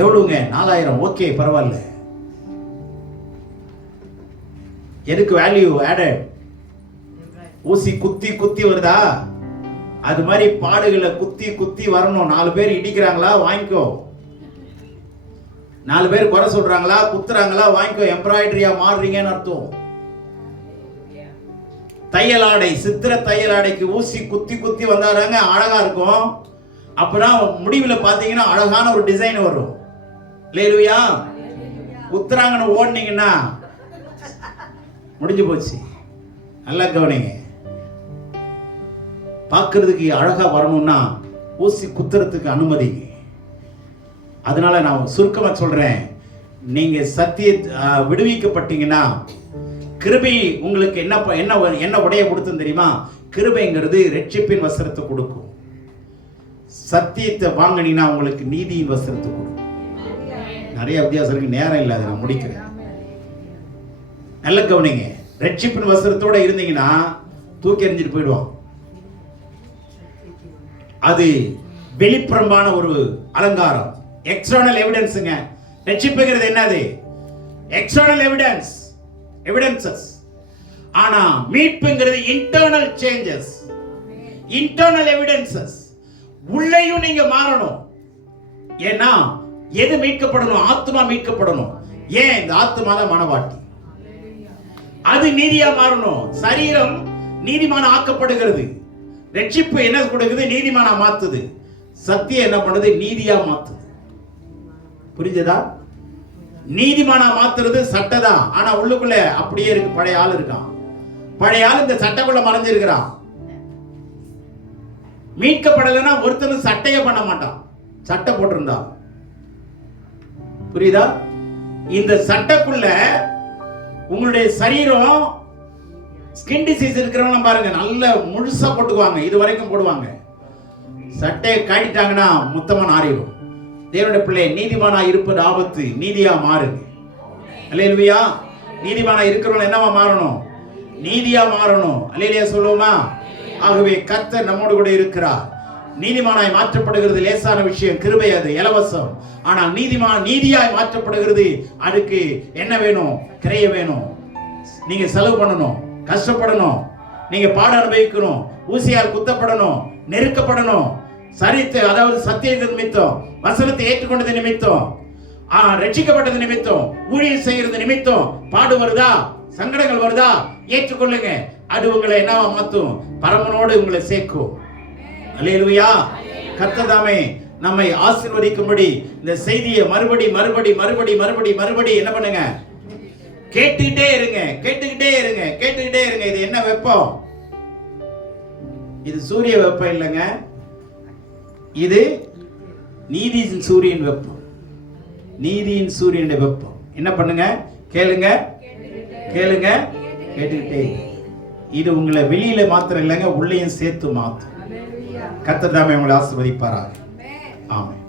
எவ்வளவுங்க? 4000. ஓகே, பரவாயில்ல. எதுக்கு வேல்யூ ஆடட்? ஊசி குத்தி குத்தி வருதா? அது மாதிரி பாடுகளை குத்தி குத்தி வரணும். 4 பேர் இடிக்கிறாங்களா, வாங்கிக்கோ. 4 பேர் குறை சொல்றாங்களா, குத்துறாங்களா, வாங்கிக்கோ. எம்ப்ராய்டரியா மாறுறீங்கன்னு அர்த்தம். தையலாடை, சித்திர தையலாடைக்கு ஊசி குத்தி குத்தி வந்தாராங்க அழகா இருக்கும். அப்புறம் முடிவில் பார்த்தீங்கன்னா அழகான ஒரு டிசைன் வரும். இல்லையா? குத்துறாங்கன்னு ஓடுனீங்கன்னா முடிஞ்சு போச்சு. நல்லா கவனிங்க. பார்க்கறதுக்கு அழகா வரணும்னா ஊசி குத்துறதுக்கு அனுமதிங்க. அதனால நான் சுருக்கமா சொல்றேன், நீங்க சத்திய விடுவிக்கப்பட்டீங்கன்னா கிருபை உங்களுக்கு என்ன உடைய கொடுத்துன்னு தெரியுமா? கிருபைங்கிறது ரட்சிப்பின் வஸ்திரத்தை கொடுக்கும். சத்தியத்தை வாங்கினீங்கன்னா உங்களுக்கு நீதியின் வஸ்திரத்தை கொடுக்கும். நிறைய வித்தியாசம் இருக்கு, நேரம் இல்லை, அதை நான் முடிக்கிறேன். நல்ல கவனிங்க. ரட்சிப்பின் வஸ்திரத்தோட இருந்தீங்கன்னா தூக்கி எறிஞ்சிட்டு போயிடுவான். அது வெளிப்புறம்பான ஒரு அலங்காரம், எக்ஸ்டர்னல் எவிடன்ஸுங்க. ரட்சிப்புங்கிறது என்னது? External evidences. ஆனா மீட்புங்கிறது இன்டர்னல் சேஞ்சஸ், இன்டர்னல் எவிடன்சஸ். உள்ளேயும் நீங்க மாறணும். ஏன்னா எது மீட்கப்படணும்? ஆத்மா மீட்கப்படணும். ஏன்? இந்த ஆத்மா தான் மனவாட்டி. அது நீதியா மாறணும். சரீரம் நீதிமான ஆக்கப்படுகிறது. ரட்சிப்பு என்ன கொடுக்குது? நீதிமானா மாத்துது. சத்தியம் என்ன பண்ணுது? நீதியா மாத்துது. புரிஞ்சதா? நீதிமானா மாத்துறது சட்டதான். ஆனா உள்ளுக்குள்ள அப்படியே இருக்கு. பழைய ஆள் இருக்கான். பழைய ஆள் இந்த சட்டைக்குள்ள மறைஞ்சிருக்கிறான். மீட்கப்படலைன்னா ஒருத்தனும் சட்டையே பண்ண மாட்டான். சட்டை போட்டிருந்தா. புரியுதா? இந்த சட்டைக்குள்ள உங்களுடைய சரீரம், ஸ்கின் டிசீஸ் இருக்கிறவங்க பாருங்க, நல்ல முழுசா போட்டுக்குவாங்க, இது வரைக்கும் போடுவாங்க. சட்டையை காட்டிட்டாங்கன்னா மொத்தமா நாறிடும். தேவனுடைய பிள்ளை, நீதிமானா இருப்பது ஆபத்து. நீதியா மாறுங்க. அல்லேலூயா. நீதிமானா இருக்கிறவங்க என்னவா மாறணும்? நீதியா மாறணும். அல்லேலூயா சொல்லுவோமா? ஆகவே கர்த்தர் நம்மோடு கூட இருக்கிறார். நீதிமானாய் மாற்றப்படுகிறது லேசான விஷயம், கிருபை, அது இலவசம். ஆனால் நீதியாய் மாற்றப்படுகிறது, அதுக்கு என்ன வேணும்? கிரைய வேணும். நீங்க செலவு பண்ணணும், கஷ்டப்படணும், நீங்க பாட அனுபவிக்கணும், ஊசியால் குத்தப்படணும், நெருக்கப்படணும். சரித்து, அதாவது சத்தியத்தின் நிமித்தம், வசனத்தை ஏற்றுக்கொண்டது நிமித்தம், ரட்சிக்கப்பட்டது நிமித்தம், ஊழியம் செய்யறது நிமித்தம் பாடு வருதா, சங்கடங்கள் வருதா, ஏற்றுக்கொள்ளுங்க. அது உங்களை என்னவா மாத்தும்? பரமனோடு உங்களை சேர்க்கும். அல்லேலூயா. கர்த்தர் தாமே நம்மை ஆசீர்வதிக்கும்படி இந்த செய்தியை மறுபடி என்ன பண்ணுங்க? கேட்டுக்கிட்டே இருங்க. இது என்ன வெப்பம்? இது சூரிய வெப்பம் இல்லைங்க. இது நீதியின் சூரியன் வெப்பம். நீதியின் சூரியனுடைய வெப்பம். என்ன பண்ணுங்க? கேளுங்க. கேட்டுக்கிட்டே. இது உங்களை வெளியில மாத்திரம் இல்லைங்க, உள்ளேயும் சேர்த்து மாத்தும். கர்த்தர் தாமே உங்களை ஆசீர்வதிப்பாராக. ஆமென்.